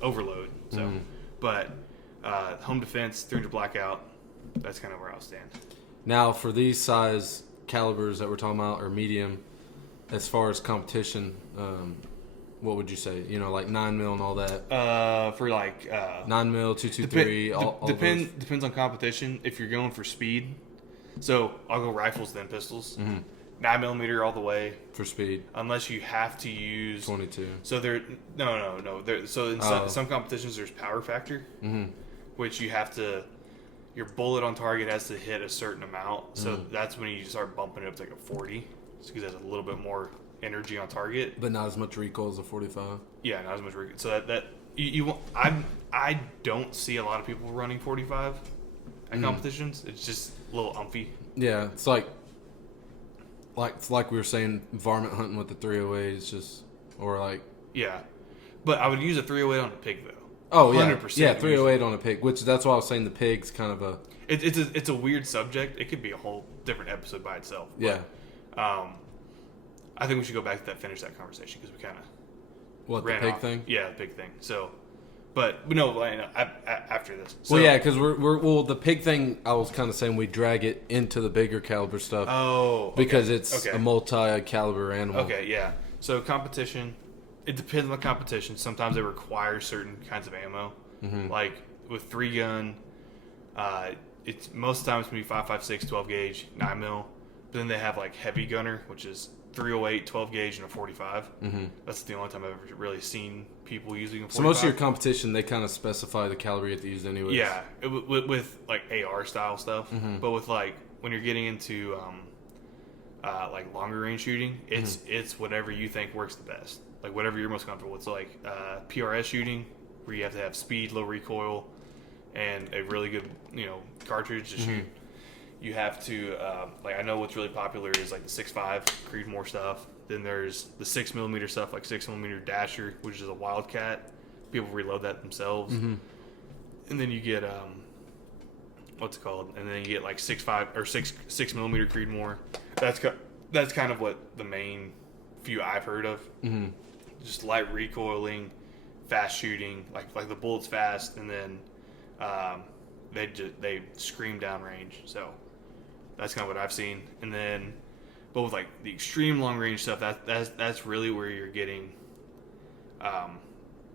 overload. So, but home defense, 300 blackout, that's kind of where I'll stand. Now, for these size calibers that we're talking about, or medium, as far as competition, what would you say? Like 9mm and all that. For like 9mm, 223. Depends on competition. If you're going for speed, so I'll go rifles then pistols. 9mm all the way for speed, unless you have to use 22. So so in some competitions there's power factor, which you have to. Your bullet on target has to hit a certain amount, so that's when you start bumping it up to like a 40, because it has a little bit more energy on target, but not as much recoil as a 45. Yeah, not as much recoil. So that I don't see a lot of people running 45 at competitions. It's just a little umphy. Yeah, it's like we were saying, varmint hunting with the 308 is just, or like, yeah, but I would use a 308 on a pig though. Oh yeah, 100%. Yeah, 308 on a pig, which that's why I was saying the pig's kind of a. It's a weird subject. It could be a whole different episode by itself. But, yeah. I think we should go back to finish that conversation, because we kind of the pig thing. Yeah, the pig thing. So, but no, after this. So, well, yeah, because we're the pig thing. I was kind of saying we drag it into the bigger caliber stuff. Oh, okay. Because it's a multi-caliber animal. Okay, yeah. So competition. It depends on the competition. Sometimes they require certain kinds of ammo. Like with 3-gun, it's most of the time it's going to be 5.56, 12 gauge, 9mm. But then they have like heavy gunner, which is 308, 12 gauge, and a 45. Mm-hmm. That's the only time I've ever really seen people using a 45. So most of your competition, they kind of specify the caliber you have to use anyways. Yeah, with like AR style stuff. Mm-hmm. But with like when you're getting into like longer range shooting, it's whatever you think works the best. Like whatever you're most comfortable with. So like PRS shooting, where you have to have speed, low recoil, and a really good cartridge to shoot. You have to like I know what's really popular is like the 6.5 Creedmoor stuff. Then there's the 6mm stuff like 6mm Dasher, which is a Wildcat. People reload that themselves. And then you get what's it called? And then you get like 6.5 or 6mm Creedmoor. That's kind of what the main few I've heard of. Just light recoiling, fast shooting, like the bullet's fast, and then they scream downrange. So that's kind of what I've seen. And then, but with like the extreme long range stuff, that's really where you're getting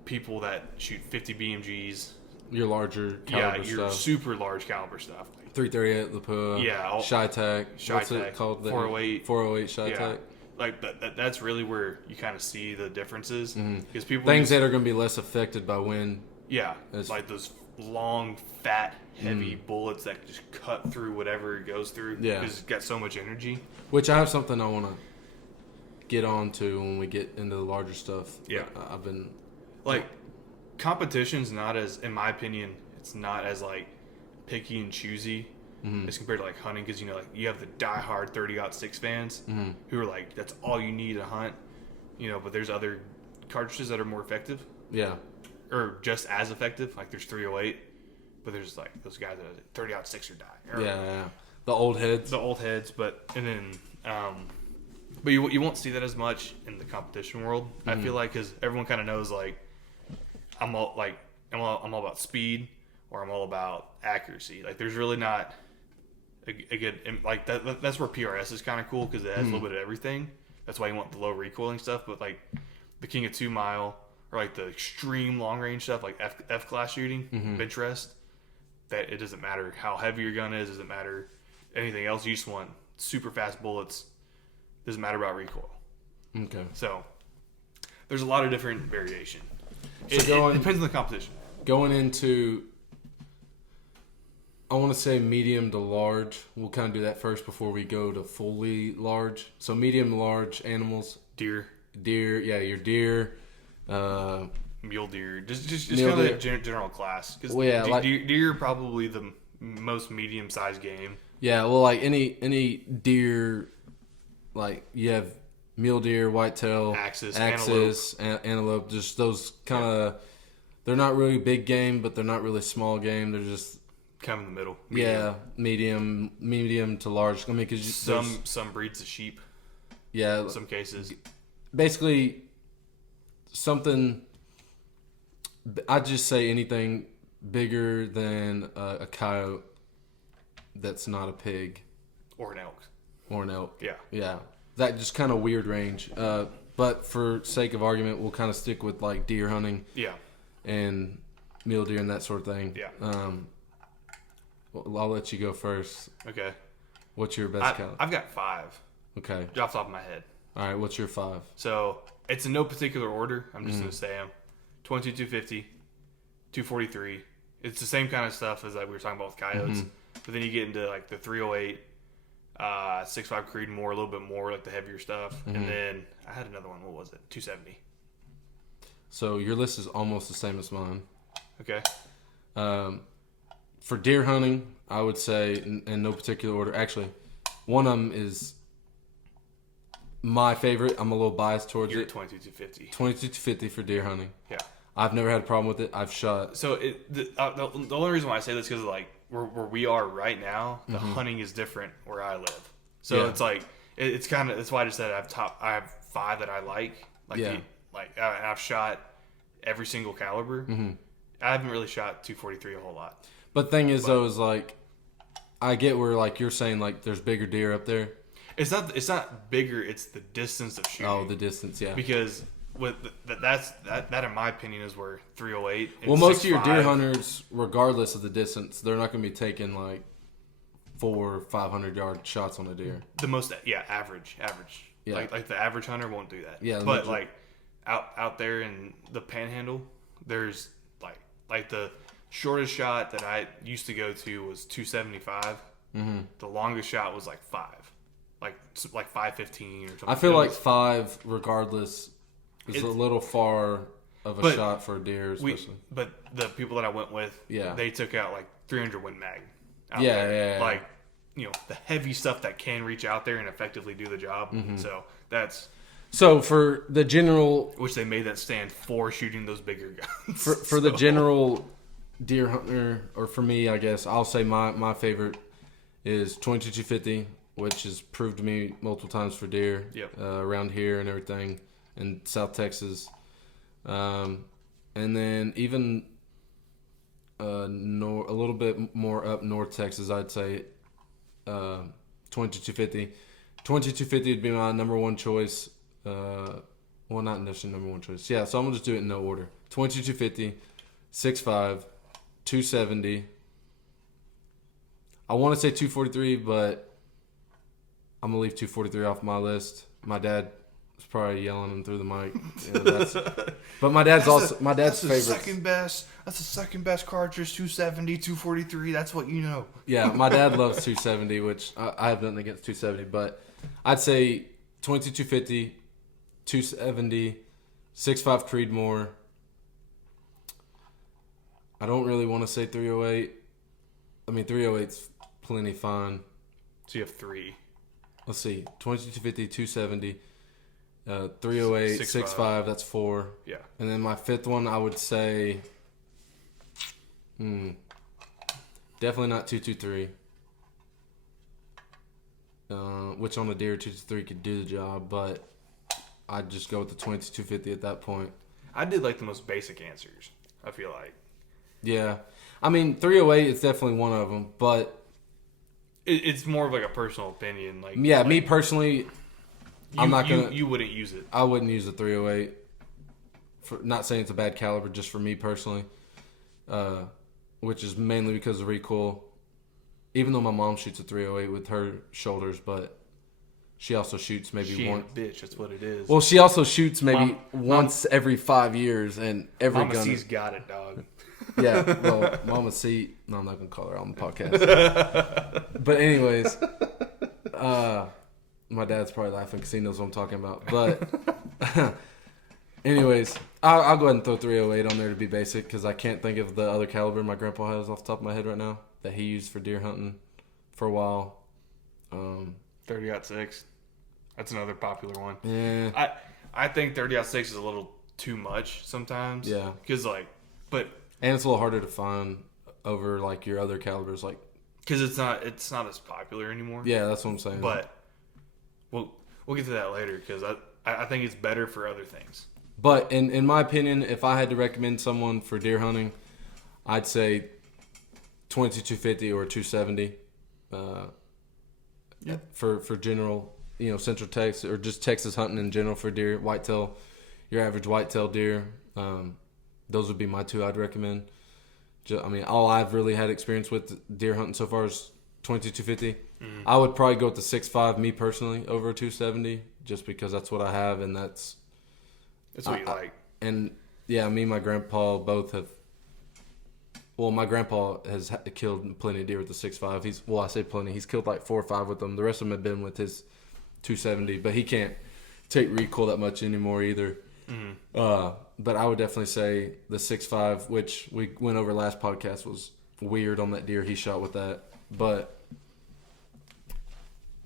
people that shoot 50 BMGs. Your larger caliber your stuff. super large caliber stuff. 338 Lapua. Yeah. Shy-Tac. What's it called? 408. 408 Shy-Tac. Yeah. Like that's really where you kind of see the differences because people things that are going to be less affected by wind. Yeah, like those long, fat, heavy bullets that just cut through whatever it goes through. Yeah, because it's got so much energy. Which I have something I want to get on to when we get into the larger stuff. Yeah, I've been like competition's not as, in my opinion, it's not as like picky and choosy. As compared to like hunting, because like you have the diehard 30-06 fans who are like that's all you need to hunt, but there's other cartridges that are more effective, or just as effective. Like there's 308, but there's like those guys that 30-06 or die. Yeah, the old heads, but you won't see that as much in the competition world. I feel like because everyone kind of knows like I'm all about speed or I'm all about accuracy. Like there's really not a good, like that's where PRS is kind of cool because it has a little bit of everything. That's why you want the low recoiling stuff. But like the King of 2 Mile or like the extreme long range stuff, like F class shooting, bench rest, that it doesn't matter how heavy your gun is, doesn't matter anything else. You just want super fast bullets. Doesn't matter about recoil. Okay. So there's a lot of different variation. So it depends on the competition. Going into, I want to say medium to large. We'll kind of do that first before we go to fully large. So medium to large animals. Deer. Yeah, your deer. Mule deer. Just Mule kind of deer. general class. Because deer are probably the most medium-sized game. Yeah, well, like any deer, like you have mule deer, whitetail, axis, antelope. Just those kind of, they're not really big game, but they're not really small game. They're just kind of in the middle. Medium to large. I mean, because some breeds of sheep. Yeah, in some cases. Basically, something. I'd just say anything bigger than a coyote. That's not a pig. Or an elk. Yeah. That just kind of weird range. But for sake of argument, we'll kind of stick with like deer hunting. Yeah. And mule deer and that sort of thing. Yeah. Well, I'll let you go first. Okay. What's your best count? I've got 5. Okay. Off the top of my head. All right. What's your 5? So it's in no particular order. I'm just going to say them. 22-250, 243. It's the same kind of stuff as like we were talking about with coyotes. But then you get into like the 308, 6.5 Creedmoor, a little bit more like the heavier stuff. And then I had another one. What was it? 270. So your list is almost the same as mine. Okay. For deer hunting, I would say in no particular order. Actually, one of them is my favorite. I'm a little biased towards You're it. 22-250. 22-250 for deer hunting. Yeah. I've never had a problem with it. I've shot. So the only reason why I say this is because like where we are right now, the hunting is different where I live. So it's like it's kind of that's why I just said I have 5 that I like. I've shot every single caliber. I haven't really shot 243 a whole lot. But thing is though is like I get where like you're saying like there's bigger deer up there. It's not bigger. It's the distance of shooting. Oh, the distance, yeah. Because with that in my opinion is where 308. And well, most of your 6.5 deer hunters, regardless of the distance, they're not going to be taking like 400 or 500 yard shots on a deer. The most, average. Yeah. Like the average hunter won't do that. Yeah, but like out there in the Panhandle, there's like the shortest shot that I used to go to was 275. Mm-hmm. The longest shot was like 5, like 515 or something. I feel like 5, regardless, is a little far of a shot for a deer, especially. But the people that I went with, they took out like 300 Win Mag. Yeah. Like, the heavy stuff that can reach out there and effectively do the job. Mm-hmm. So that's... So for the general... Which they made that stand for shooting those bigger guns. For the general deer hunter, or for me, I guess, I'll say my favorite is 2250, which has proved to me multiple times for deer around here and everything in South Texas. And then even a little bit more up North Texas, I'd say 2250. 2250 would be my number one choice. Well, not necessarily number one choice. Yeah, so I'm going to just do it in no order. 2250, 6.5, 270. I want to say 243, but I'm going to leave 243 off my list. My dad was probably yelling him through the mic. But my dad's favorite. That's the second best cartridge, 270, 243. That's what you know. Yeah, my dad loves 270, which I have nothing against 270, but I'd say 2250, 270, 6.5 Creedmoor. I don't really want to say 308. I mean, 308's plenty fine. So you have 3. Let's see. 2250, 270, 308, 6.5. That's 4. Yeah. And then my 5th one, I would say... definitely not 223. Which on the deer 223 could do the job, but I'd just go with the 2250 at that point. I did like the most basic answers, I feel like. Yeah. I mean, 308 is definitely one of them, but... It's more of like a personal opinion. Me personally, I'm not going to... You wouldn't use it. I wouldn't use a 308. Not saying it's a bad caliber, just for me personally. Which is mainly because of recoil. Even though my mom shoots a 308 with her shoulders, but she also shoots maybe one bitch. That's what it is. Well, she also shoots maybe once every 5 years, and every Mama gun. C's got it, dog. Yeah, well, Mama C. No, I'm not gonna call her on the podcast. But anyways, my dad's probably laughing because he knows what I'm talking about. But anyways, I'll go ahead and throw 308 on there to be basic because I can't think of the other caliber my grandpa has off the top of my head right now that he used for deer hunting for a while. 30-06. That's another popular one. Yeah. I think 30-06 is a little too much sometimes. Yeah. Because and it's a little harder to find over like your other calibers, like because it's not as popular anymore. Yeah, that's what I'm saying. But we'll get to that later because I think it's better for other things. But in my opinion, if I had to recommend someone for deer hunting, I'd say 2250 or 270. For general, Central Texas or just Texas hunting in general for deer, whitetail, your average whitetail deer. Those would be my 2 I'd recommend. All I've really had experience with deer hunting so far is 2250. Mm-hmm. I would probably go with the 6.5, me personally, over 270, just because that's what I have, and that's what you like. And yeah, me and my grandpa both have. Well, my grandpa has killed plenty of deer with the 6.5. I say plenty. He's killed like 4 or 5 with them. The rest of them have been with his 270, but he can't take recoil that much anymore either. Mm-hmm. But I would definitely say the 6.5, which we went over last podcast, was weird on that deer he shot with that. But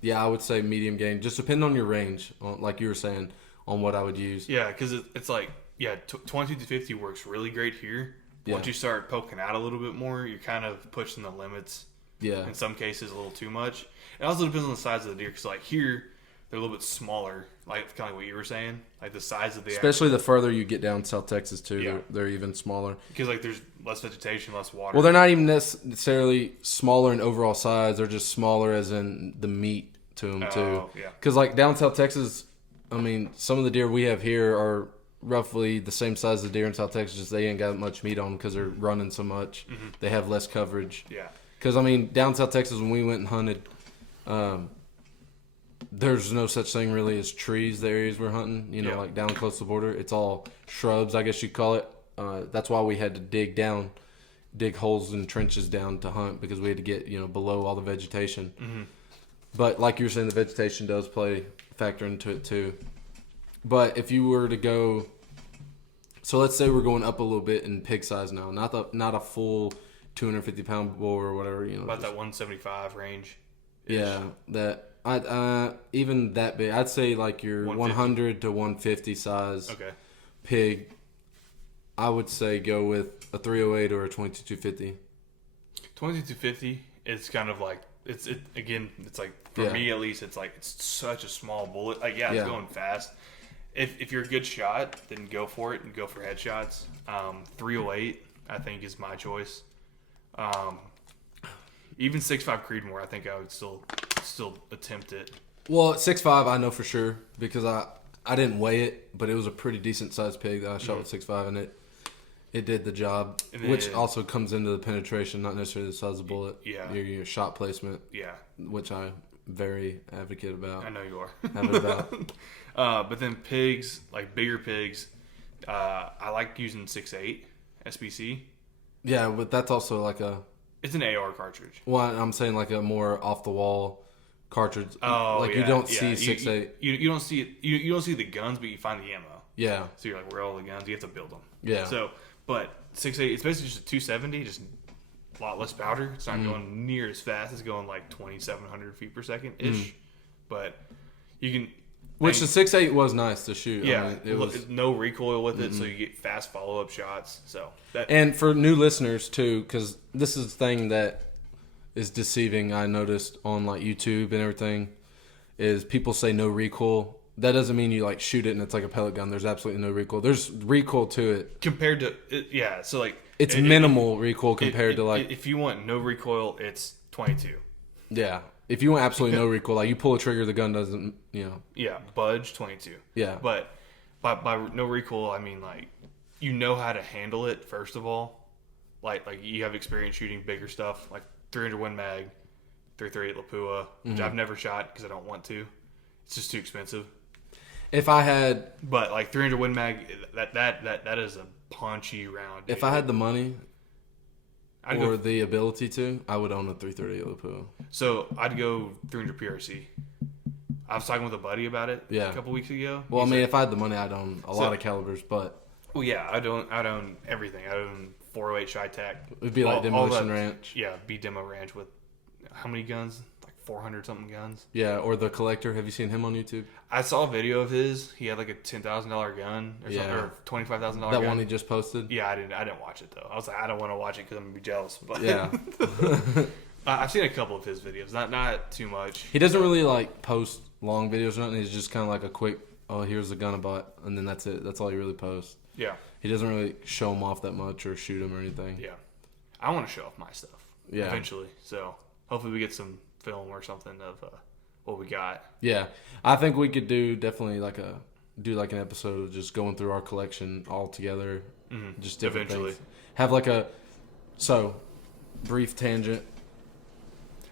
yeah, I would say medium game. Just depending on your range, like you were saying, on what I would use. Yeah, because it's like 22 to 50 works really great here. Yeah. Once you start poking out a little bit more, you're kind of pushing the limits. Yeah. In some cases, a little too much. It also depends on the size of the deer. Because like here, they're a little bit smaller. Like kind of what you were saying, like the size of the. Especially the further you get down South Texas too, yeah. they're even smaller. Because like there's less vegetation, less water. Well, they're not even necessarily smaller in overall size. They're just smaller as in the meat to them too. Yeah. Because like down South Texas, some of the deer we have here are roughly the same size as the deer in South Texas. Just they ain't got much meat on them because they're running so much. Mm-hmm. They have less coverage. Yeah. Because down South Texas when we went and hunted, there's no such thing really as trees. The areas we're hunting, Yeah. like down close to the border, it's all shrubs, I guess you'd call it. That's why we had to dig holes and trenches down to hunt because we had to get below all the vegetation. Mm-hmm. But like you were saying, the vegetation does play a factor into it too. But if you were to go, so let's say we're going up a little bit in pig size now, not a full 250-pound bull or whatever, About that 175 range. Yeah, that even that big, I'd say like your 100 to 150 size Okay. pig. I would say go with a 308 or a 2250. 2250. It's kind of like it's like for me at least, it's like it's such a small bullet. Like it's going fast. If you're a good shot, then go for it and go for headshots. 308 I think is my choice. Even 6.5 Creedmoor, I think I would still attempt it. Well, 6.5 I know for sure because I didn't weigh it, but it was a pretty decent sized pig that I shot with 6.5, and it did the job, which also comes into the penetration, not necessarily the size of the bullet. Yeah. Your shot placement. Yeah. Which I very advocate about. I know you are. Have it about. But then pigs, like bigger pigs, I like using 6.8 SBC. Yeah, but that's also like it's an AR cartridge. Well, I'm saying like a more off the wall cartridge. Oh, like yeah, you don't yeah. see 6.8. You don't see it. You don't see the guns, but you find the ammo. Yeah. So you're like, where are all the guns? You have to build them. Yeah. So, but 6.8, it's basically just a 270, just a lot less powder. It's not going near as fast. It's going like 2,700 feet per second ish. But you can. Which the 6.8 was nice to shoot. Yeah, I mean, it was no recoil with it, so you get fast follow up shots. So that And for new listeners too, because this is the thing that is deceiving. I noticed on like YouTube and everything is people say no recoil. That doesn't mean you like shoot it and it's like a pellet gun. There's absolutely no recoil. There's recoil to it. compared to so like It's minimal recoil compared to like if you want no recoil, it's 22. yeah. If you want absolutely no recoil, like you pull a trigger, the gun doesn't Yeah, budge 22. Yeah. But by no recoil, I mean like you know how to handle it first of all. Like you have experience shooting bigger stuff, like 300 Win Mag, 338 Lapua, which I've never shot because I don't want to. It's just too expensive. If I had But like 300 Win Mag, that is a punchy round. Dude. if I had the money I'd or go, the ability to, I would own a 338 Lapua. so I'd go 300 PRC. I was talking with a buddy about it Yeah. a couple weeks ago. Well, I He mean, said- if I had the money, I'd own a lot of calibers, but well, yeah, I'd own everything. I'd own 408 Chi-Tac. it'd be like All Demolition that- Ranch. Yeah, be Demo Ranch with how many guns? Like 400 something guns. Yeah, or the Collector. Have you seen him on YouTube? I saw a video of his. He had like a $10,000 gun or something, Yeah. or $25,000 That gun. one he just posted? Yeah, I didn't watch it though. I was like, I don't want to watch it because I'm gonna be jealous. But Yeah. I've seen a couple of his videos, not too much. He doesn't really like post long videos or nothing. He's just kind of like a quick, oh, here's the gun I bought, and then that's it. That's all he really posts. Yeah, He doesn't really show them off that much or shoot them or anything. yeah. I want to show off my stuff. Yeah. Eventually, so hopefully we get some film or something of what we got. Yeah. I think we could definitely do an episode of just going through our collection all together. Just different Eventually. things. Have brief tangent.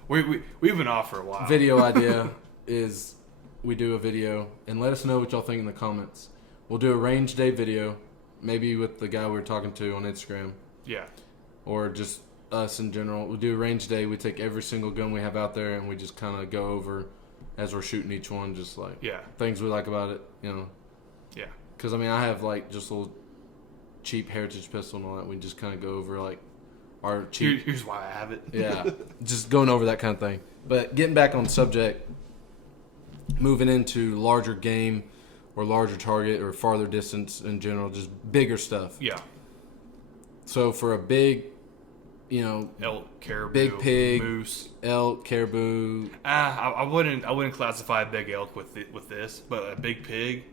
We've been off for a while. Video idea is we do a video and let us know what y'all think in the comments. We'll do a range day video, maybe with the guy we're talking to on Instagram Yeah. or just us in general. We'll do a range day. We take every single gun we have out there and we just kind of go over as we're shooting each one, just like Yeah. things we like about it, Yeah. Because I mean, I have like just a little cheap Heritage pistol and all that. We just kind of go over like our cheap. Here's why I have it. Yeah, just going over that kind of thing. But getting back on subject, moving into larger game or larger target or farther distance in general, just bigger stuff. Yeah. So for a big, Elk, caribou, Big pig. moose. elk, caribou, I wouldn't classify a big elk with this, but a big pig,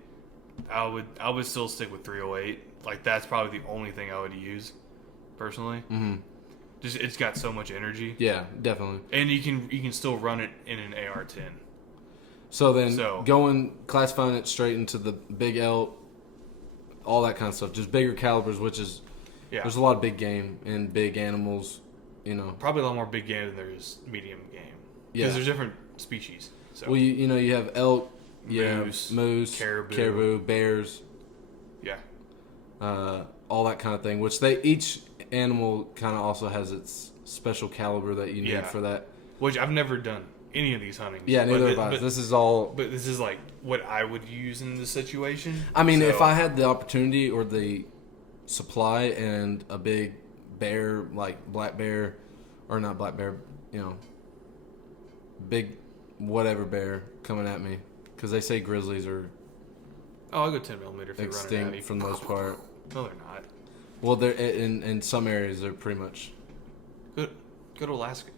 I would still stick with 308. Like that's probably the only thing I would use, personally. Mm-hmm. Just it's got so much energy, yeah, definitely. and you can still run it in an AR-10. So then So- classifying it straight into the big elk, all that kind of stuff, just bigger calibers, which is, Yeah, there's a lot of big game and big animals, probably a lot more big game than there is medium game. Yeah. Because there's different species. So Well, you have elk, moose, caribou. bears, yeah, all that kind of thing. Which each animal kind of also has its special caliber that you need Yeah. for that. which I've never done any of these huntings. Yeah, neither have I. But This is all. But this is like what I would use in this situation. I mean, So- if I had the opportunity or the supply and a big bear, like black bear, or not black bear, big whatever bear coming at me, because they say grizzlies are oh, I'll go 10 millimeter if they're running at extinct me. for the most part. No, they're not. Well, they're in some areas they're pretty much. Go to Alaska.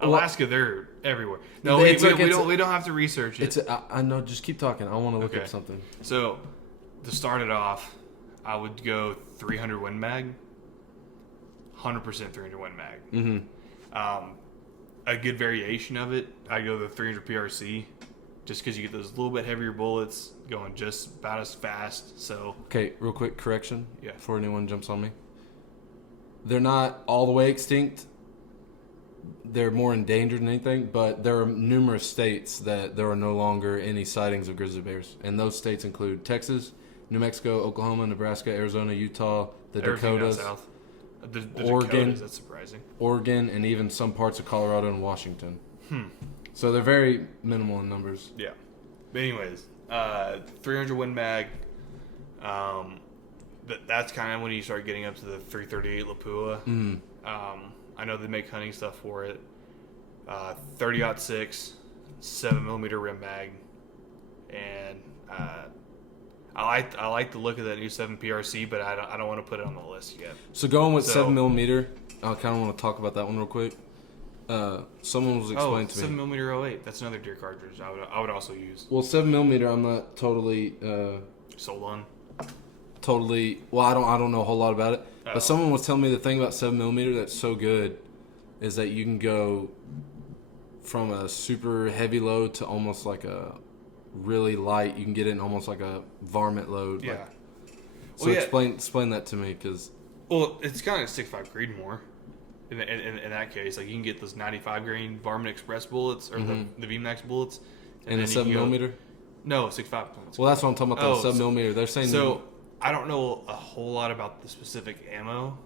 Well- Alaska, they're everywhere. No, It's we like- it's- don't. We don't have to research it. I know. Just keep talking. I want to look Okay. up something. So, to start it off, I would go 300 Win Mag. 100% 300 Win Mag. Mm-hmm. A good variation of it, I go the 300 PRC, just because you get those little bit heavier bullets going just about as fast. So, Okay, real quick correction. Yeah. Before anyone jumps on me, they're not all the way extinct. They're more endangered than anything, but there are numerous states that there are no longer any sightings of grizzly bears, and those states include Texas, New Mexico, Oklahoma, Nebraska, Arizona, Utah, the everything down Dakotas, south. The Oregon. Dakotas, that's surprising. Oregon, and even some parts of Colorado and Washington. Hmm. So they're very minimal in numbers. Yeah. But anyways, 300 Win Mag. That's kind of when you start getting up to the 338 Lapua. Mm. I know they make hunting stuff for it. 30-06, 7mm rim mag, and I like the look of that new 7 PRC, but I don't want to put it on the list yet. So going with So- 7mm, I kind of want to talk about that one real quick. Someone was explaining to me. 7mm 08. That's another deer cartridge I would also use. Well, 7mm, I'm not totally, Sold on. Well, I don't know a whole lot about it. Oh. But someone was telling me the thing about 7mm that's so good is that you can go from a super heavy load to almost like a really light. You can get it in almost like a varmint load. Yeah. Like, so Well, yeah. explain that to me, because Well, it's kind of 6.5 Creedmoor. In that case, like you can get those 95 grain Varmint Express bullets or the VMAX bullets, in a then you can go- 7mm. No, 6.5 bullets. Well, that's what I'm talking about. Oh, The 7mm. They're saying So I don't know a whole lot about the specific ammo,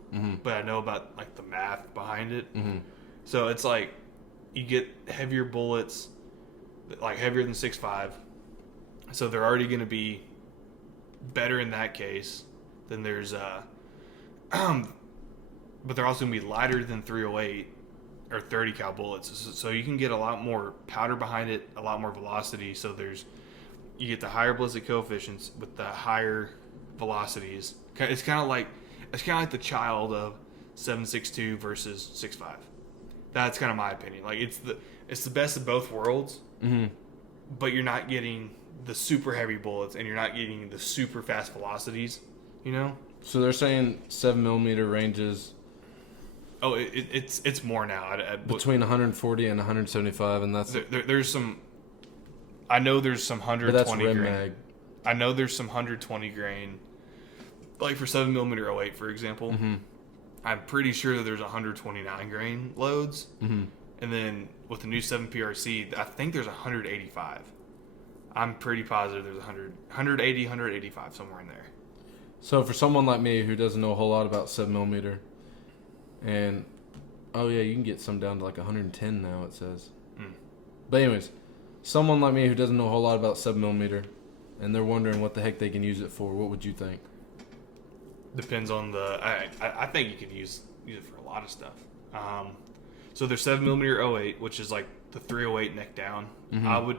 but I know about like the math behind it. Mhm. So it's like you get heavier bullets, like heavier than 6.5. So they're already going to be better in that case. Then there's but they're also going to be lighter than 308 or 30 cal bullets. So you can get a lot more powder behind it, a lot more velocity. So you get the higher ballistic coefficients with the higher velocities. It's kind of like the child of 7.62 versus 6.5. That's kind of my opinion. Like it's the best of both worlds, but you're not getting the super heavy bullets and you're not getting the super fast velocities. You know? So they're saying 7mm ranges Oh, it's more now. between 140 and 175, and that's There's some. I know there's some but that's 120 rim grain. mag. I know there's some 120 grain, like for 7mm 08, for example. I'm pretty sure that there's 129 grain loads, and then with the new 7 PRC, I think there's 185. I'm pretty positive there's 180, 185 somewhere in there. So for someone like me who doesn't know a whole lot about 7mm, and oh yeah, you can get some down to like 110 now, it says. But anyways, someone like me who doesn't know a whole lot about 7mm, and they're wondering what the heck they can use it for, what would you think? Depends on the. I think you could use it for a lot of stuff. So there's 7mm 08, which is like the 308 neck down.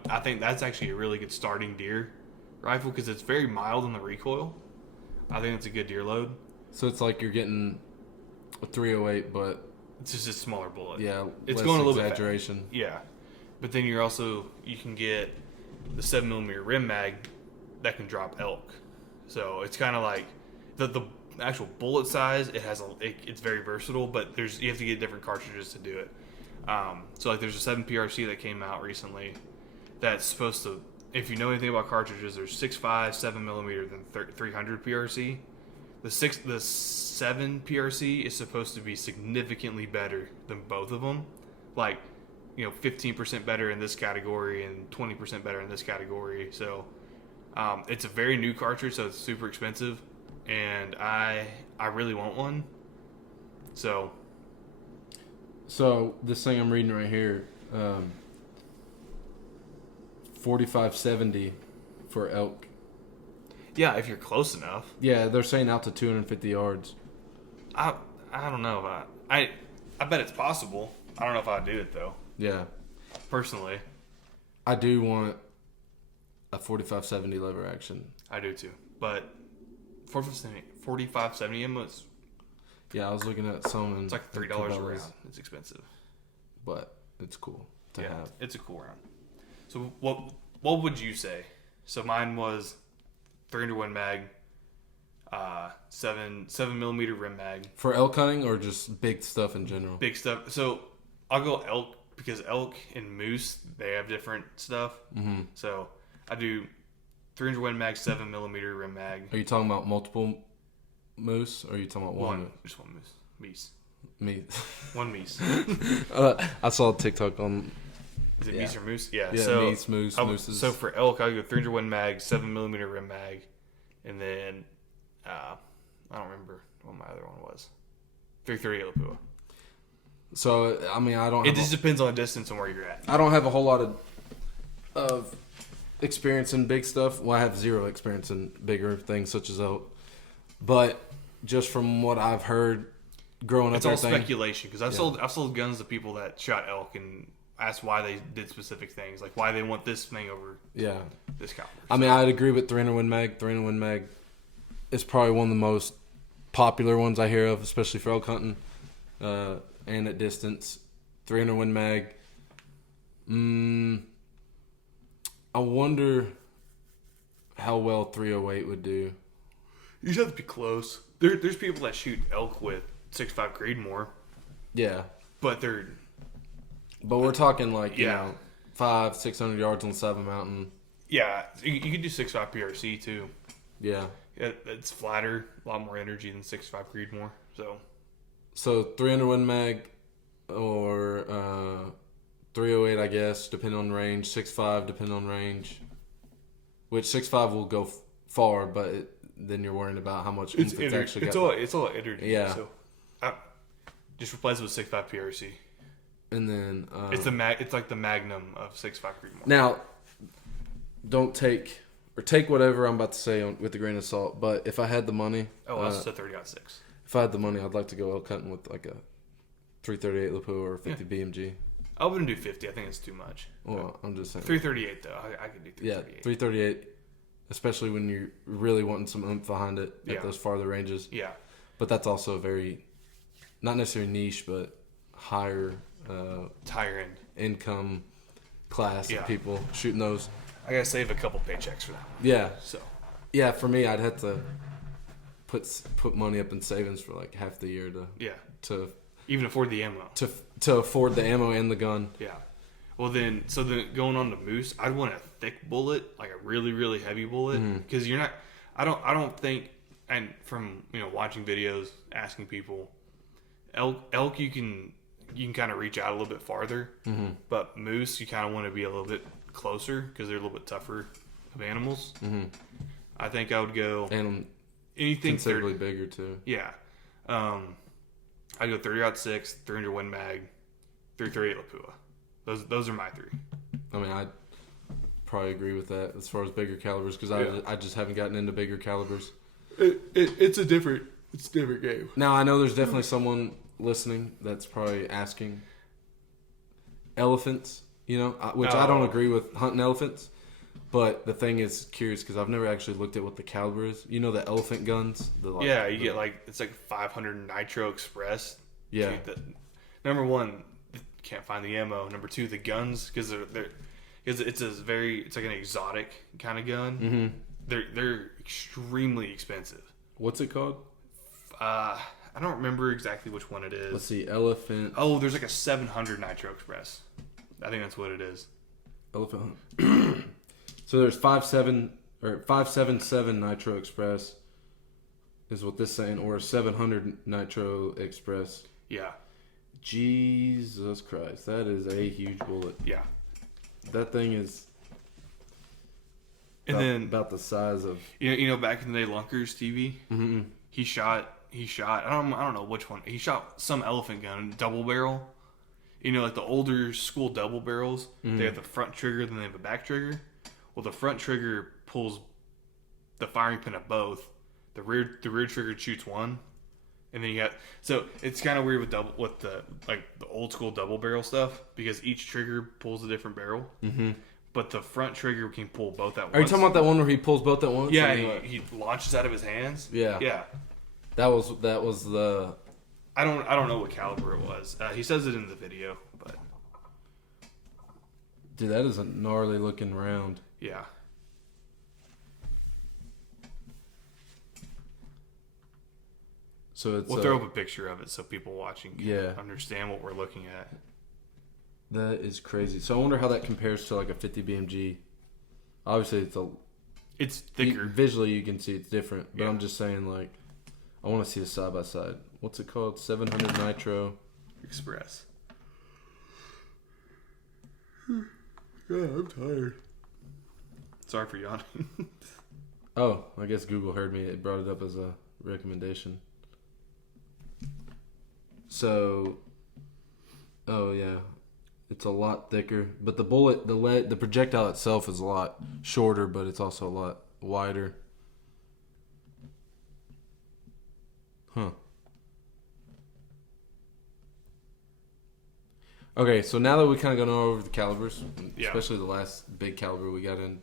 I think that's actually a really good starting deer rifle because it's very mild in the recoil. I think it's a good deer load. So it's like you're getting a 308, but It's just a smaller bullet. yeah, It's less going a little exaggeration. Yeah, but then you can get the 7mm rim mag that can drop elk. So it's kind of like the actual bullet size. It's very versatile, but you have to get different cartridges to do it. So like there's a 7 PRC that came out recently that's supposed to. If you know anything about cartridges, there's 6.5, 7mm, then 300 PRC. The 7 PRC is supposed to be significantly better than both of them. Like 15% better in this category and 20% better in this category. So it's a very new cartridge, so it's super expensive, and I really want one. So this thing I'm reading right here, 4570 for elk. yeah, if you're close enough. Yeah, they're saying out to 250 yards. I don't know if I bet it's possible. I don't know if I'd do it though. Yeah, Personally, I do want a 4570 lever action. I do too. But 4570 ammo, Yeah, I was looking at some. it's like $3 a round. It's expensive. But it's cool to have. It's a cool round. So what would you say? So mine was 300 Win Mag, 7mm rim mag, For elk hunting or just big stuff in general? big stuff. So I'll go elk because elk and moose, they have different stuff. Mm-hmm. So I do 300 Win Mag, 7mm rim mag. Are you talking about multiple moose or are you talking about one? Just one moose. Meese. Me. One meese. I saw a TikTok on. Is it meese or moose? Yeah. Yeah, so meese, moose, mooses. So for elk, I go 300 Win Mag, 7mm rim mag, and then I don't remember what my other one was. 338 Lapua. So I mean, I don't. It Have just depends on the distance and where you're at. I don't have a whole lot of experience in big stuff. Well, I have zero experience in bigger things such as elk. But just from what I've heard, growing It's up, all speculation because I've sold guns to people that shot elk and asked why they did specific things, like why they want this thing over this caliber. I mean, I'd agree with 300 Win Mag. 300 Win Mag is probably one of the most popular ones I hear of, especially for elk hunting and at distance. 300 Win Mag. I wonder how well 308 would do. You just have to be close. There's people that shoot elk with 6.5 Creedmoor, Yeah, but we're talking like you Yeah. know 500-600 yards on the side of a mountain. you could do 6.5 PRC too. Yeah. It's flatter, a lot more energy than 6.5 Creedmoor. So 300 Win Mag or 308, I guess, depending on range. 6.5, depending on range. Which 6.5 will go far, but then you're worrying about how much oomph it's actually got. It's all energy. Yeah. So just replace it with 6.5 PRC. And then It's like the Magnum of 6.5 Creedmoor. now, don't take whatever I'm about to say with a grain of salt. But if I had the money, That's a 30-06. if I had the money, I'd like to go elk hunting with like a 338 Lapua or 50 BMG. I wouldn't do 50. I think it's too much. Well, I'm just saying. 338 though. I could do 338. Yeah, 338, especially when you're really wanting some oomph behind it at those farther ranges. Yeah. But that's also a very, not necessarily niche, but higher Higher end income class Yeah. of people shooting those. I gotta save a couple paychecks for that. Yeah, So yeah. For me, I'd have to put money up in savings for like half the year to even afford the ammo. to afford the ammo and the gun. Yeah. Well then, going on to moose, I'd want a thick bullet, like a really really heavy bullet, because you're not. I don't think, and from watching videos, asking people, elk you can kind of reach out a little bit farther, but moose you kind of want to be a little bit closer because they're a little bit tougher of animals. I think I would go And anything considerably bigger too. Yeah. I'd go 30-06, 300 Win Mag, 338 Lapua. Those are my three. I mean, I'd probably agree with that as far as bigger calibers because I just haven't gotten into bigger calibers. It's a different game. Now, I know there's definitely someone listening that's probably asking elephants, which I don't agree with hunting elephants. But the thing is curious because I've never actually looked at what the caliber is. You know the elephant guns? You get it's like 500 Nitro Express. Yeah. Dude, number one, can't find the ammo. Number two, the guns because it's like an exotic kind of gun. They're extremely expensive. What's it called? I don't remember exactly which one it is. Let's see, elephant. Oh, there's like a 700 Nitro Express. I think that's what it is. Elephant. So there's 577 Nitro Express is what this is saying, or 700 Nitro Express. Yeah. Jesus Christ, that is a huge bullet. Yeah. That thing is And then about the size of you know back in the day, Lunkers TV. mm-hmm. He shot. I don't know which one. He shot some elephant gun, double barrel. You know, like the older school double barrels. They have the front trigger, then they have a back trigger. Well, the front trigger pulls the firing pin of both. The rear trigger shoots one, and then you got. So it's kind of weird with the old school double barrel stuff because each trigger pulls a different barrel. Mm-hmm. But the front trigger can pull both at once. Are you talking about that one where he pulls both at once? Yeah, he launches out of his hands. Yeah. Yeah. That was the. I don't know what caliber it was. He says it in the video, but Dude, that is a gnarly looking round. yeah. So it's We'll throw up a picture of it so people watching can understand what we're looking at. That is crazy. So I wonder how that compares to like a 50 BMG. Obviously, It's thicker. Visually, you can see it's different. But Yeah. I'm just saying, like, I want to see a side by side. What's it called? 700 Nitro Express. Yeah, I'm tired. Sorry for yawning. Oh, I guess Google heard me. It brought it up as a recommendation. So, oh yeah, it's a lot thicker. But the bullet, the projectile itself is a lot shorter, but it's also a lot wider. Huh. Okay, so now that we kind of gone over the calibers, Yeah. especially the last big caliber we got in,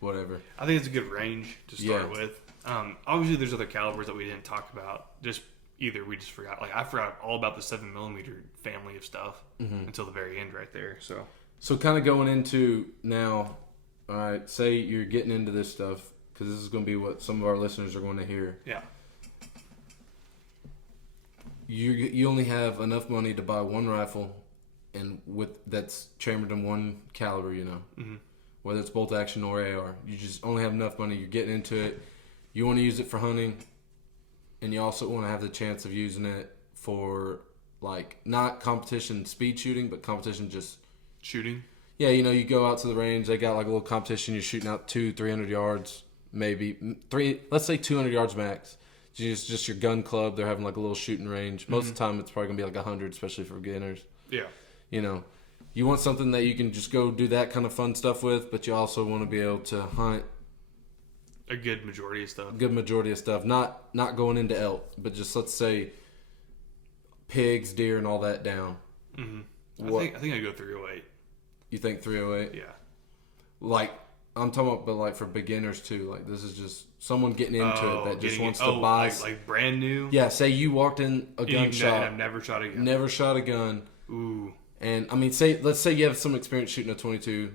whatever. I think it's a good range to start Yeah. with. Obviously, there's other calibers that we didn't talk about. We just forgot. Like I forgot all about the 7mm family of stuff until the very end, right there. So kind of going into now, all right, say you're getting into this stuff, because this is going to be what some of our listeners are going to hear. Yeah. You only have enough money to buy one rifle, and that's chambered in one caliber, you know. Mm-hmm. Whether it's bolt action or AR. You just only have enough money. You're getting into it. You want to use it for hunting, and you also want to have the chance of using it for, like, not competition speed shooting, but competition just Shooting. Yeah, you know, you go out to the range. They got like a little competition. You're shooting out 200-300 yards, maybe let's say 200 yards max. Just your gun club. They're having like a little shooting range. Most of the time, it's probably gonna be like 100, especially for beginners. Yeah. You know, you want something that you can just go do that kind of fun stuff with, but you also want to be able to hunt A good majority of stuff. good majority of stuff. Not going into elk, but just let's say pigs, deer, and all that down. Mm-hmm. I think I'd go 308. You think 308? Yeah. Like, I'm talking about, but like for beginners too. Like, this is just someone getting into it that just wants to buy. Like brand new. Yeah, say you walked in a gun shop, and I've never shot a gun. never shot a gun, Ooh. and I mean, let's say you have some experience shooting a 22.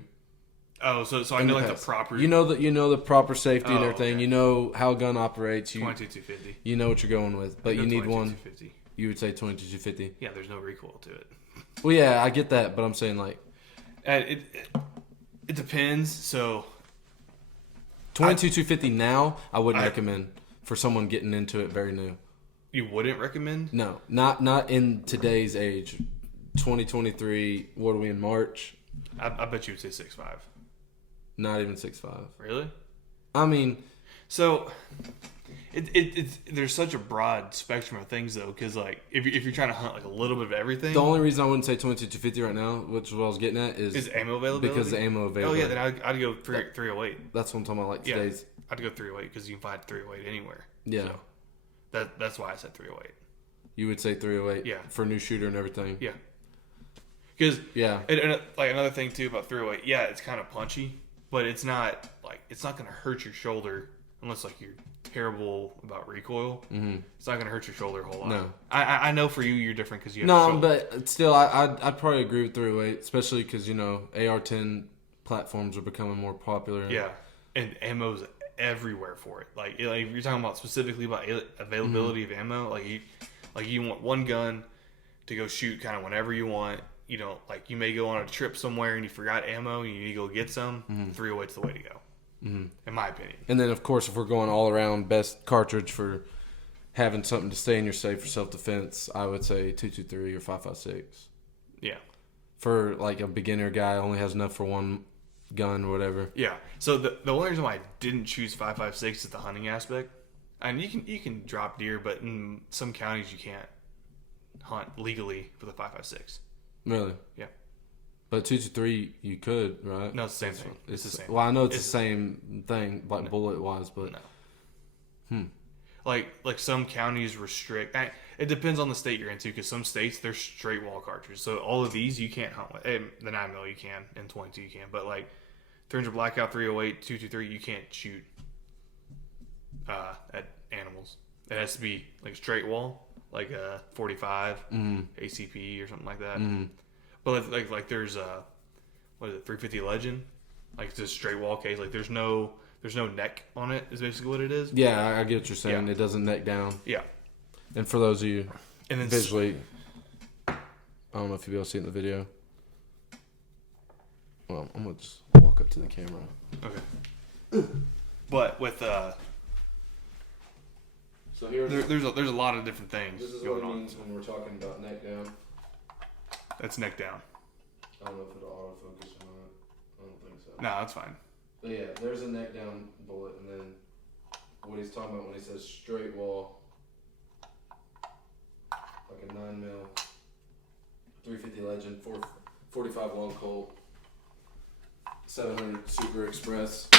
Oh, so I know like the proper. You know the proper safety and everything. Okay. You know how a gun operates. 22-250. You know what you're going with, but you need one. 22-250. You would say 22-250. Yeah, there's no recoil to it. Well, yeah, I get that, but I'm saying like And it depends. So 22-250 now, I wouldn't recommend for someone getting into it very new. you wouldn't recommend? No, not in today's age. 2023. What are we in March? I bet you would say 6.5. Not even 6.5. Really? I mean, So it's there's such a broad spectrum of things though, because like if you're trying to hunt like a little bit of everything, the only reason I wouldn't say 22-250 right now, which is what I was getting at, is ammo availability. because the ammo Oh availability. yeah, then I'd go 308. That's what I'm talking about. Like Yeah, today's. I'd go 308 because you can find 308 anywhere. Yeah. So that's why I said 308. You would say 308. Yeah. For a new shooter and everything. Yeah. Because Yeah. and like another thing too about 308, yeah, it's kind of punchy, but it's not going to hurt your shoulder unless like you're terrible about recoil. Mm-hmm. It's not going to hurt your shoulder a whole lot. No. I know for you you're different because you have No, shoulder. but still, I'd probably agree with 308, especially because, you know, AR-10 platforms are becoming more popular. Yeah, and ammo's everywhere for it. Like if you're talking about specifically about availability of ammo, like you want one gun to go shoot kind of whenever you want. You know, like you may go on a trip somewhere and you forgot ammo and you need to go get some. 308's the way to go, in my opinion. And then, of course, if we're going all around, best cartridge for having something to stay in your safe for self-defense, I would say 223 or 556. Yeah. For like a beginner guy, only has enough for one gun or whatever. Yeah. So the only reason why I didn't choose 556 is the hunting aspect. And you can drop deer, but in some counties you can't hunt legally with a 556. Really? Yeah. But 223 you could, right? No, it's the same thing. It's the same. Well, I know it's the same thing, like No. bullet wise, but No. Like some counties restrict. It depends on the state you're into, because some states they're straight wall cartridges. So all of these you can't hunt with. The 9mm you can, and 22 you can, but like 300 Blackout, 308, 223 you can't shoot at animals. It has to be like straight wall, like a 45 ACP or something like that. But like there's what is it, 350 Legend, like it's a straight wall case. Like there's no neck on it. Is basically what it is. yeah, I get what you're saying. Yeah. It doesn't neck down. Yeah. And for those of you And then visually, I don't know if you'll be able to see it in the video. Well, I'm gonna just walk up to the camera. Okay. But with So here, there's a lot of different things this is going what it on. means when we're talking about neck down. That's neck down. I don't know if it'll autofocus or not. I don't think so. No, that's fine. But yeah, there's a neck down bullet, and then what he's talking about when he says straight wall, like a 9mm, 350 Legend, 445 long Colt, 700 Super Express,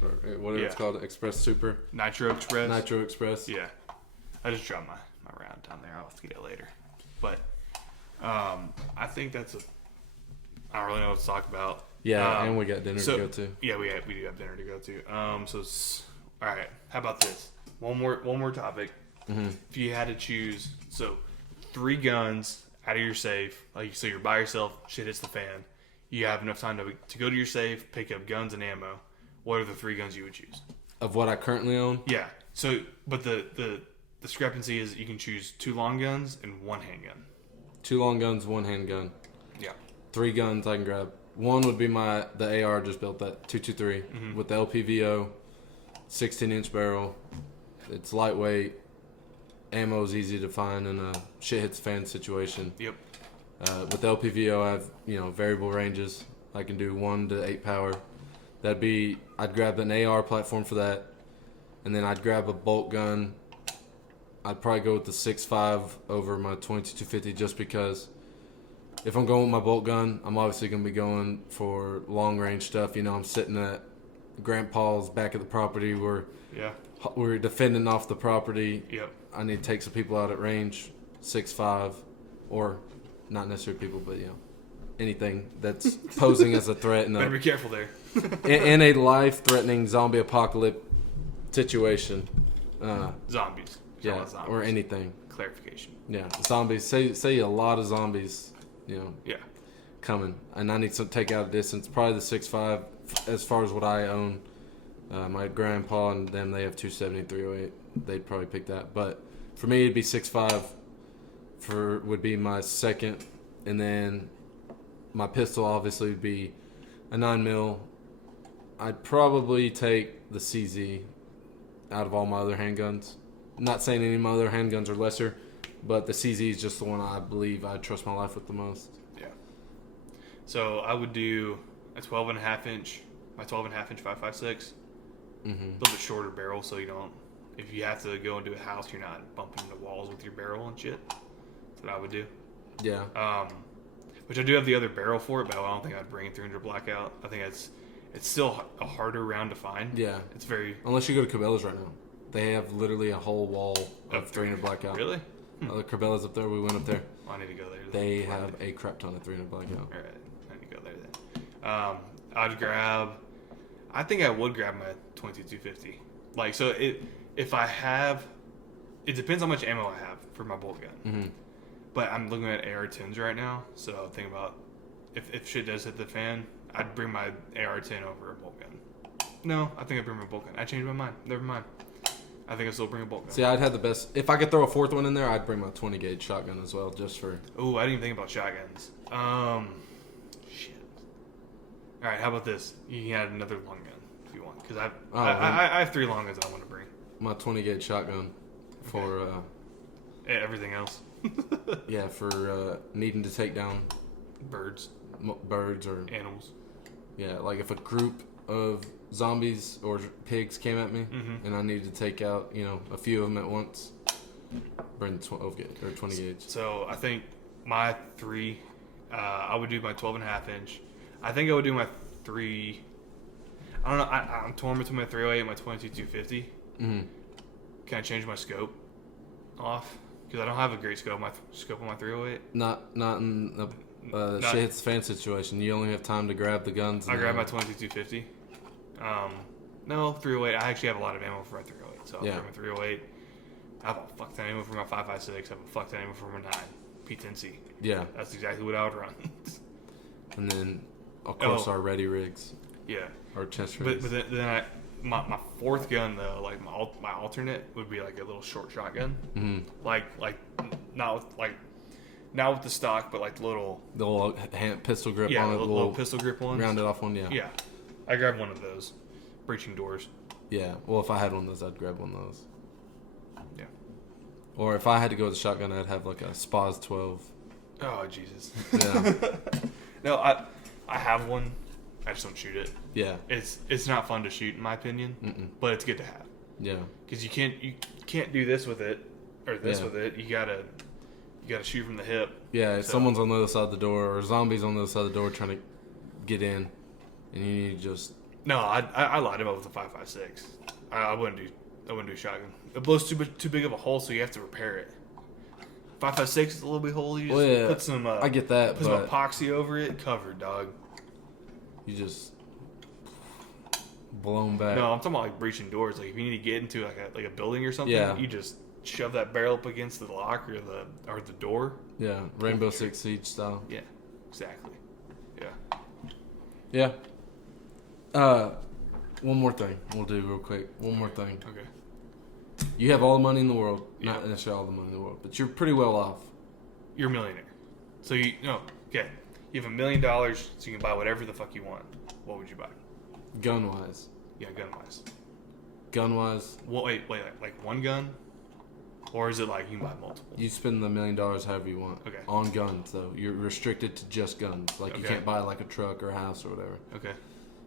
or whatever it's Yeah. called, Express Super, Nitro Express. Nitro Express. Yeah. I just dropped my round down there. I'll have to get it later. But I think that's I don't really know what to talk about. Yeah, and we got dinner to go to. Yeah, we do have dinner to go to. All right. How about this? One more topic. Mm-hmm. If you had to choose, 3 guns out of your safe, like so you're by yourself, shit hits the fan. You have enough time to go to your safe, pick up guns and ammo. What are the 3 guns you would choose? Of what I currently own, Yeah. So, but the discrepancy is you can choose 2 long guns and 1 handgun. 2 long guns, 1 handgun. Yeah. 3 guns I can grab. One would be the AR just built, that 223 with the LPVO, 16-inch barrel. It's lightweight. Ammo's easy to find in a shit hits fan situation. Yep. With the LPVO, I have variable ranges. I can do 1 to 8 power. I'd grab an AR platform for that, and then I'd grab a bolt gun. I'd probably go with the 6.5 over my 22-250 just because if I'm going with my bolt gun, I'm obviously going to be going for long range stuff. I'm sitting at Grandpa's back at the property where we're defending off the property. Yep. I need to take some people out at range, 6.5, or not necessarily people, but anything that's posing as a threat Better be careful there. in a life-threatening zombie apocalypse situation. Zombies. Yeah, Not zombies. or anything. Clarification. Yeah, zombies. Say a lot of zombies. Yeah. Coming, and I need to take out a distance. Probably the 6.5 as far as what I own. My grandpa and them, they have 270, 308. They'd probably pick that, but for me it'd be 6.5. Would be my second, and then my pistol obviously would be a 9mm. I'd probably take the CZ out of all my other handguns. Not saying any of my other handguns are lesser, but the CZ is just the one I believe I trust my life with the most. Yeah. So I would do a 12.5 inch, my 12.5 inch 5.56. A little bit shorter barrel, so you don't. If you have to go into a house, you're not bumping into walls with your barrel and shit. That's what I would do. Yeah. Which I do have the other barrel for it, but I don't think I'd bring 300 Blackout. I think it's still a harder round to find. Yeah. It's very. Unless you go to Cabela's right now. They have literally a whole wall of 300 Blackout. Really? The Cabela's up there. We went up there. I need to go there. They have a crap ton of 300 Blackout. All right, I need to go there then. I'd grab. I think I would grab my 22-250. Like so, if I have, it depends how much ammo I have for my bolt gun. Mm-hmm. But I'm looking at AR-10s right now, so think about if shit does hit the fan, I'd bring my AR-10 over a bolt gun. No, I think I'd bring my bolt gun. I changed my mind. Never mind. I think I still bring a bolt gun. See, I'd have the best. If I could throw a 4th one in there, I'd bring my 20 gauge shotgun as well, just for. Ooh, I didn't even think about shotguns. Shit. All right, how about this? You can add another long gun if you want, because I have 3 long guns I want to bring. My 20 gauge shotgun. for everything else. for needing to take down Birds, birds or animals. yeah, like if a group of zombies or pigs came at me and I needed to take out, a few of them at once, bring the 12 gauge or 20 gauge. So I think my 3, I would do my 12.5 inch. I think I would do my 3. I don't know. I'm torn between my 308 and my 22-250. Mm-hmm. Can I change my scope off? Because I don't have a great scope. My scope on my 308. Not in the shit hits the fan situation. You only have time to grab the guns. I grab my 22-250. No, 308. I actually have a lot of ammo for my 308. So I'll grab my 308. I have a fuck ton of ammo for my 5.56. I have a fuck ton of ammo for my 9 P10C. Yeah. That's exactly what I would run. And then, of course, our ready rigs. Yeah. Our chest rigs. But then my 4th gun though, like my alternate would be like a little short shotgun. Mm-hmm. Like not with the stock, but like the little pistol grip yeah, on it. little pistol grip ones. Rounded off one, yeah. Yeah. I grabbed one of those. Breaching doors. Yeah. Well, if I had one of those, I'd grab one of those. Yeah. Or if I had to go with a shotgun, I'd have like a SPAS 12. Oh Jesus. Yeah. No, I have one. I just don't shoot it. Yeah. It's not fun to shoot in my opinion, but it's good to have. Yeah. Because you can't do this with it or this with it. You gotta shoot from the hip. Yeah. If someone's on the other side of the door or zombies on the other side of the door trying to get in, and you need to just. No, I lied about with the 5.56. I wouldn't do shotgun. It blows too big of a hole, so you have to repair it. 5.56 is a little bit hole. You just put some. I get that. Put some epoxy over it, covered, dog. You just blown back. No, I'm talking about like breaching doors. Like if you need to get into like a building or something, you just shove that barrel up against the lock or the door. Yeah, Rainbow Six Siege style. Yeah, exactly. Yeah. One more thing we'll do real quick. One more thing. Okay. You have all the money in the world. Not necessarily all the money in the world, but you're pretty well off. You're a millionaire. So you have $1 million, so you can buy whatever the fuck you want. What would you buy? Gun wise. Yeah, gun wise. Gun wise. Well, wait, like one gun, or is it like you can buy multiple? You spend the $1 million however you want. Okay. On guns though, you're restricted to just guns. Like you can't buy like a truck or a house or whatever. Okay.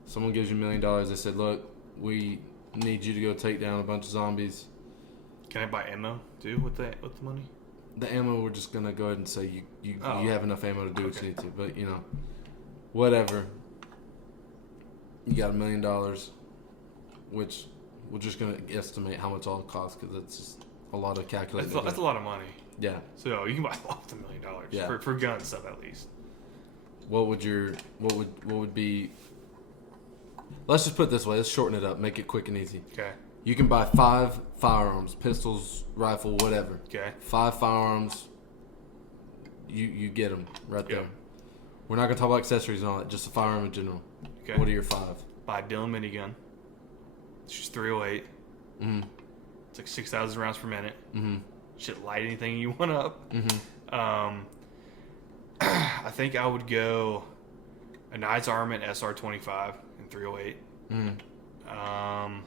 Someone gives you $1 million. They said, "Look, we need you to go take down a bunch of zombies." Can I buy ammo too with the money? The ammo, we're just gonna go ahead and say you have enough ammo to do what you need to. But whatever. You got $1 million, which we're just gonna estimate how much all it costs because it's just a lot of calculating. That's a lot of money. Yeah. So you can buy up to $1 million for gun stuff at least. What would be? Let's just put it this way. Let's shorten it up. Make it quick and easy. Okay. You can buy 5 firearms, pistols, rifle, whatever. Okay. 5 firearms. You get them right there. We're not gonna talk about accessories and all that. Just a firearm in general. Okay. What are your 5? Buy a Dillon minigun. It's just 308. Mm-hmm. It's like 6,000 rounds per minute. Mm-hmm. Should light anything you want up. Mm-hmm. I think I would go a Knight's Armament SR25 in 308. Mm-hmm.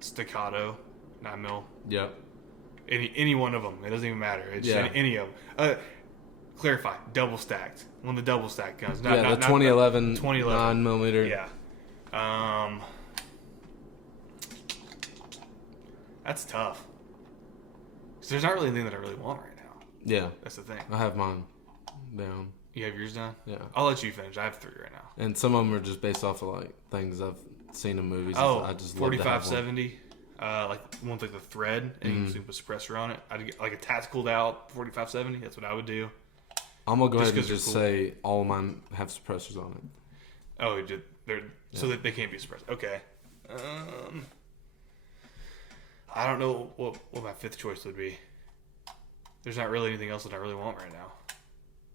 Staccato 9mm. Yep. Any one of them. It doesn't even matter. It's any of them. Clarify. Double stacked. One of the double stacked guns. The 2011 2011 9mm. Yeah. That's tough. 'Cause there's not really anything that I really want right now. Yeah. That's the thing. I have mine down. You have yours down? Yeah. I'll let you finish. I have 3 right now. And some of them are just based off of like things I've seen in movies. Oh, I just 4570. Like one's like the thread, and you can put a suppressor on it. I'd get like a tactical out 4570. That's what I would do. I'm gonna go ahead and 'cause they're just cool. say all of mine have suppressors on it. Oh, they're so that they can't be suppressed. Okay. I don't know what my 5th choice would be. There's not really anything else that I really want right now.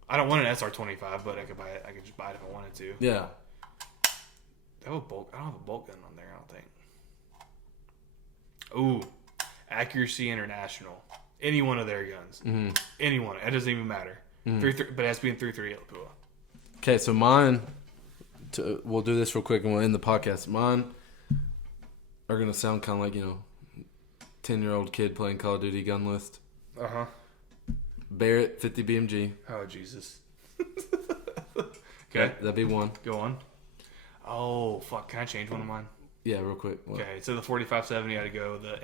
I don't want an SR25, but I could buy it. I could just buy it if I wanted to. Yeah. I don't have a bolt gun on there. I don't think. Ooh, Accuracy International. Any one of their guns. Mm-hmm. Any one. It doesn't even matter. But it has to be in 338 Lapua. Okay, so mine. We'll do this real quick and we'll end the podcast. Mine are gonna sound kind of like 10-year-old kid playing Call of Duty gun list. Uh-huh. Barrett 50 BMG. Oh, Jesus. Okay. That'd be one. Go on. Oh, fuck. Can I change one of mine? Yeah, real quick. What? Okay, so the 4570, I'd go the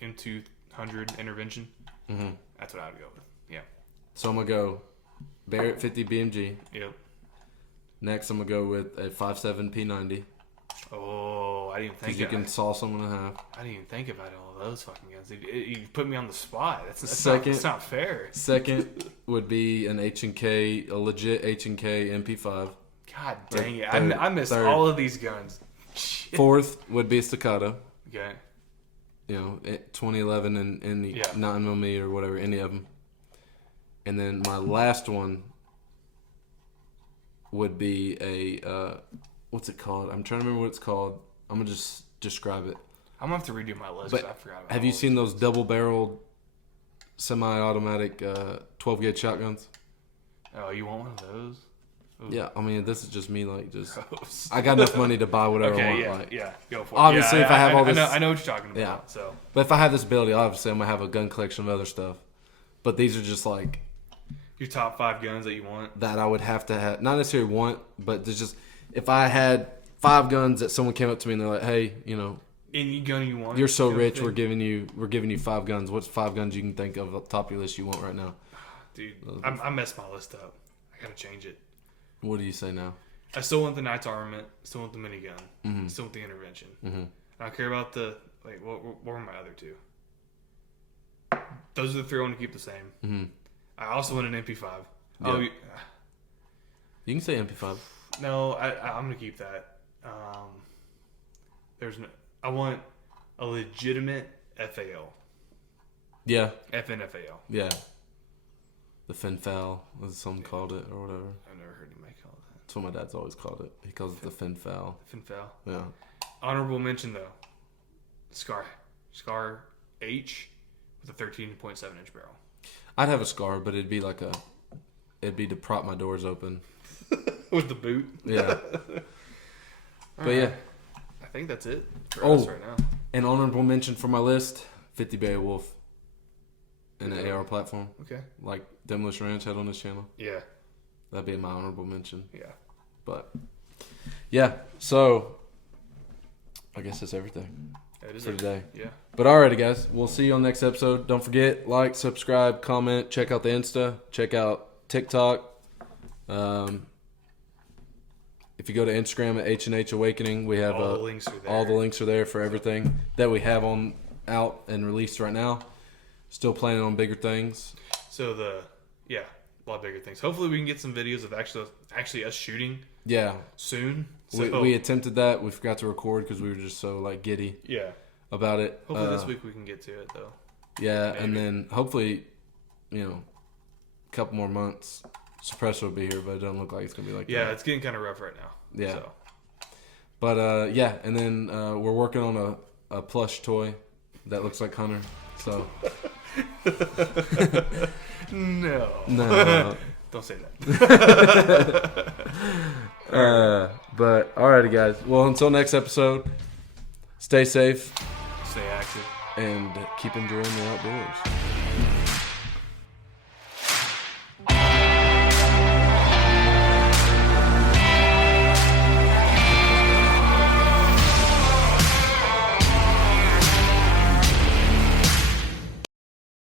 M200 intervention. Mm-hmm. That's what I would go with. Yeah. So I'm going to go Barrett 50 BMG. Yep. Next, I'm going to go with a 5.7 P90. Oh, I didn't even think Because you can saw someone in half. I didn't even think about all of those fucking guns. You put me on the spot. That's not fair. Second would be an H&K, a legit H&K MP5. God dang it. I missed all of these guns. Shit. Fourth would be a Staccato. Okay. 2011 and the 9mm or whatever, any of them. And then my last one would be a, what's it called? I'm trying to remember what it's called. I'm going to just describe it. I'm going to have to redo my list But because I forgot about have you seen those double-barreled semi-automatic 12-gauge shotguns? Oh, you want one of those? Ooh. Yeah, I mean, this is just me, like, just... Gross. I got enough money to buy whatever I want. yeah, Like. yeah, go for it. Obviously, if I have all this... I know what you're talking about, Yeah. so... But if I have this ability, obviously, I'm going to have a gun collection of other stuff. But these are just, like... Your top 5 guns that you want? That I would have to have... Not necessarily want, but there's just... If I had 5 guns that someone came up to me and they're like, hey, Any gun you want? you're so rich, we're giving you 5 guns. What's 5 guns you can think of at the top of your list you want right now? Dude, I messed my list up. I gotta change it. What do you say now? I still want the Knight's Armament. Still want the minigun. Mm-hmm. Still want the intervention. Mm-hmm. I don't care about the... Like, what were my other 2? Those are the 3 I want to keep the same. Mm-hmm. I also want an MP5. Yeah. Oh, You can say MP5. no, I'm gonna keep that. I want a legitimate FAL. Yeah. FNFAL. Yeah. The Finfal, as someone called it, or whatever. I've never heard anybody call it That's what my dad's always called it. He calls it the Finfal. that. FNFAL. Yeah. Honorable mention though. Scar H with a 13.7 inch barrel. I'd have a Scar, but it'd be to prop my doors open. With the boot. Yeah. But yeah. I think that's it for us right now. An honorable mention for my list: 50 Barry Wolf. And an AR platform, Okay. like Demolition Ranch had on his channel. Yeah. That'd be my honorable mention. Yeah. But yeah, so I guess that's everything for today. Yeah. But alrighty, guys, we'll see you on the next episode. Don't forget, like, subscribe, comment, check out the Insta, check out TikTok. If you go to Instagram at H&H Awakening, we have all the links are there. All the links are there for everything that we have out and released right now. Still planning on bigger things. So a lot bigger things. Hopefully we can get some videos of actually us shooting. Yeah. Soon. So, we attempted that. We forgot to record because we were just so giddy about it. Hopefully this week we can get to it though. Yeah, Maybe. and then hopefully, a couple more months, Suppressor will be here, but it doesn't look like it's gonna be like that. Yeah, it's getting kind of rough right now. Yeah. So. But and then we're working on a plush toy that looks like Hunter. So No. Don't say that. But alrighty, guys. Well, until next episode, stay safe, Stay active. and keep enjoying the outdoors.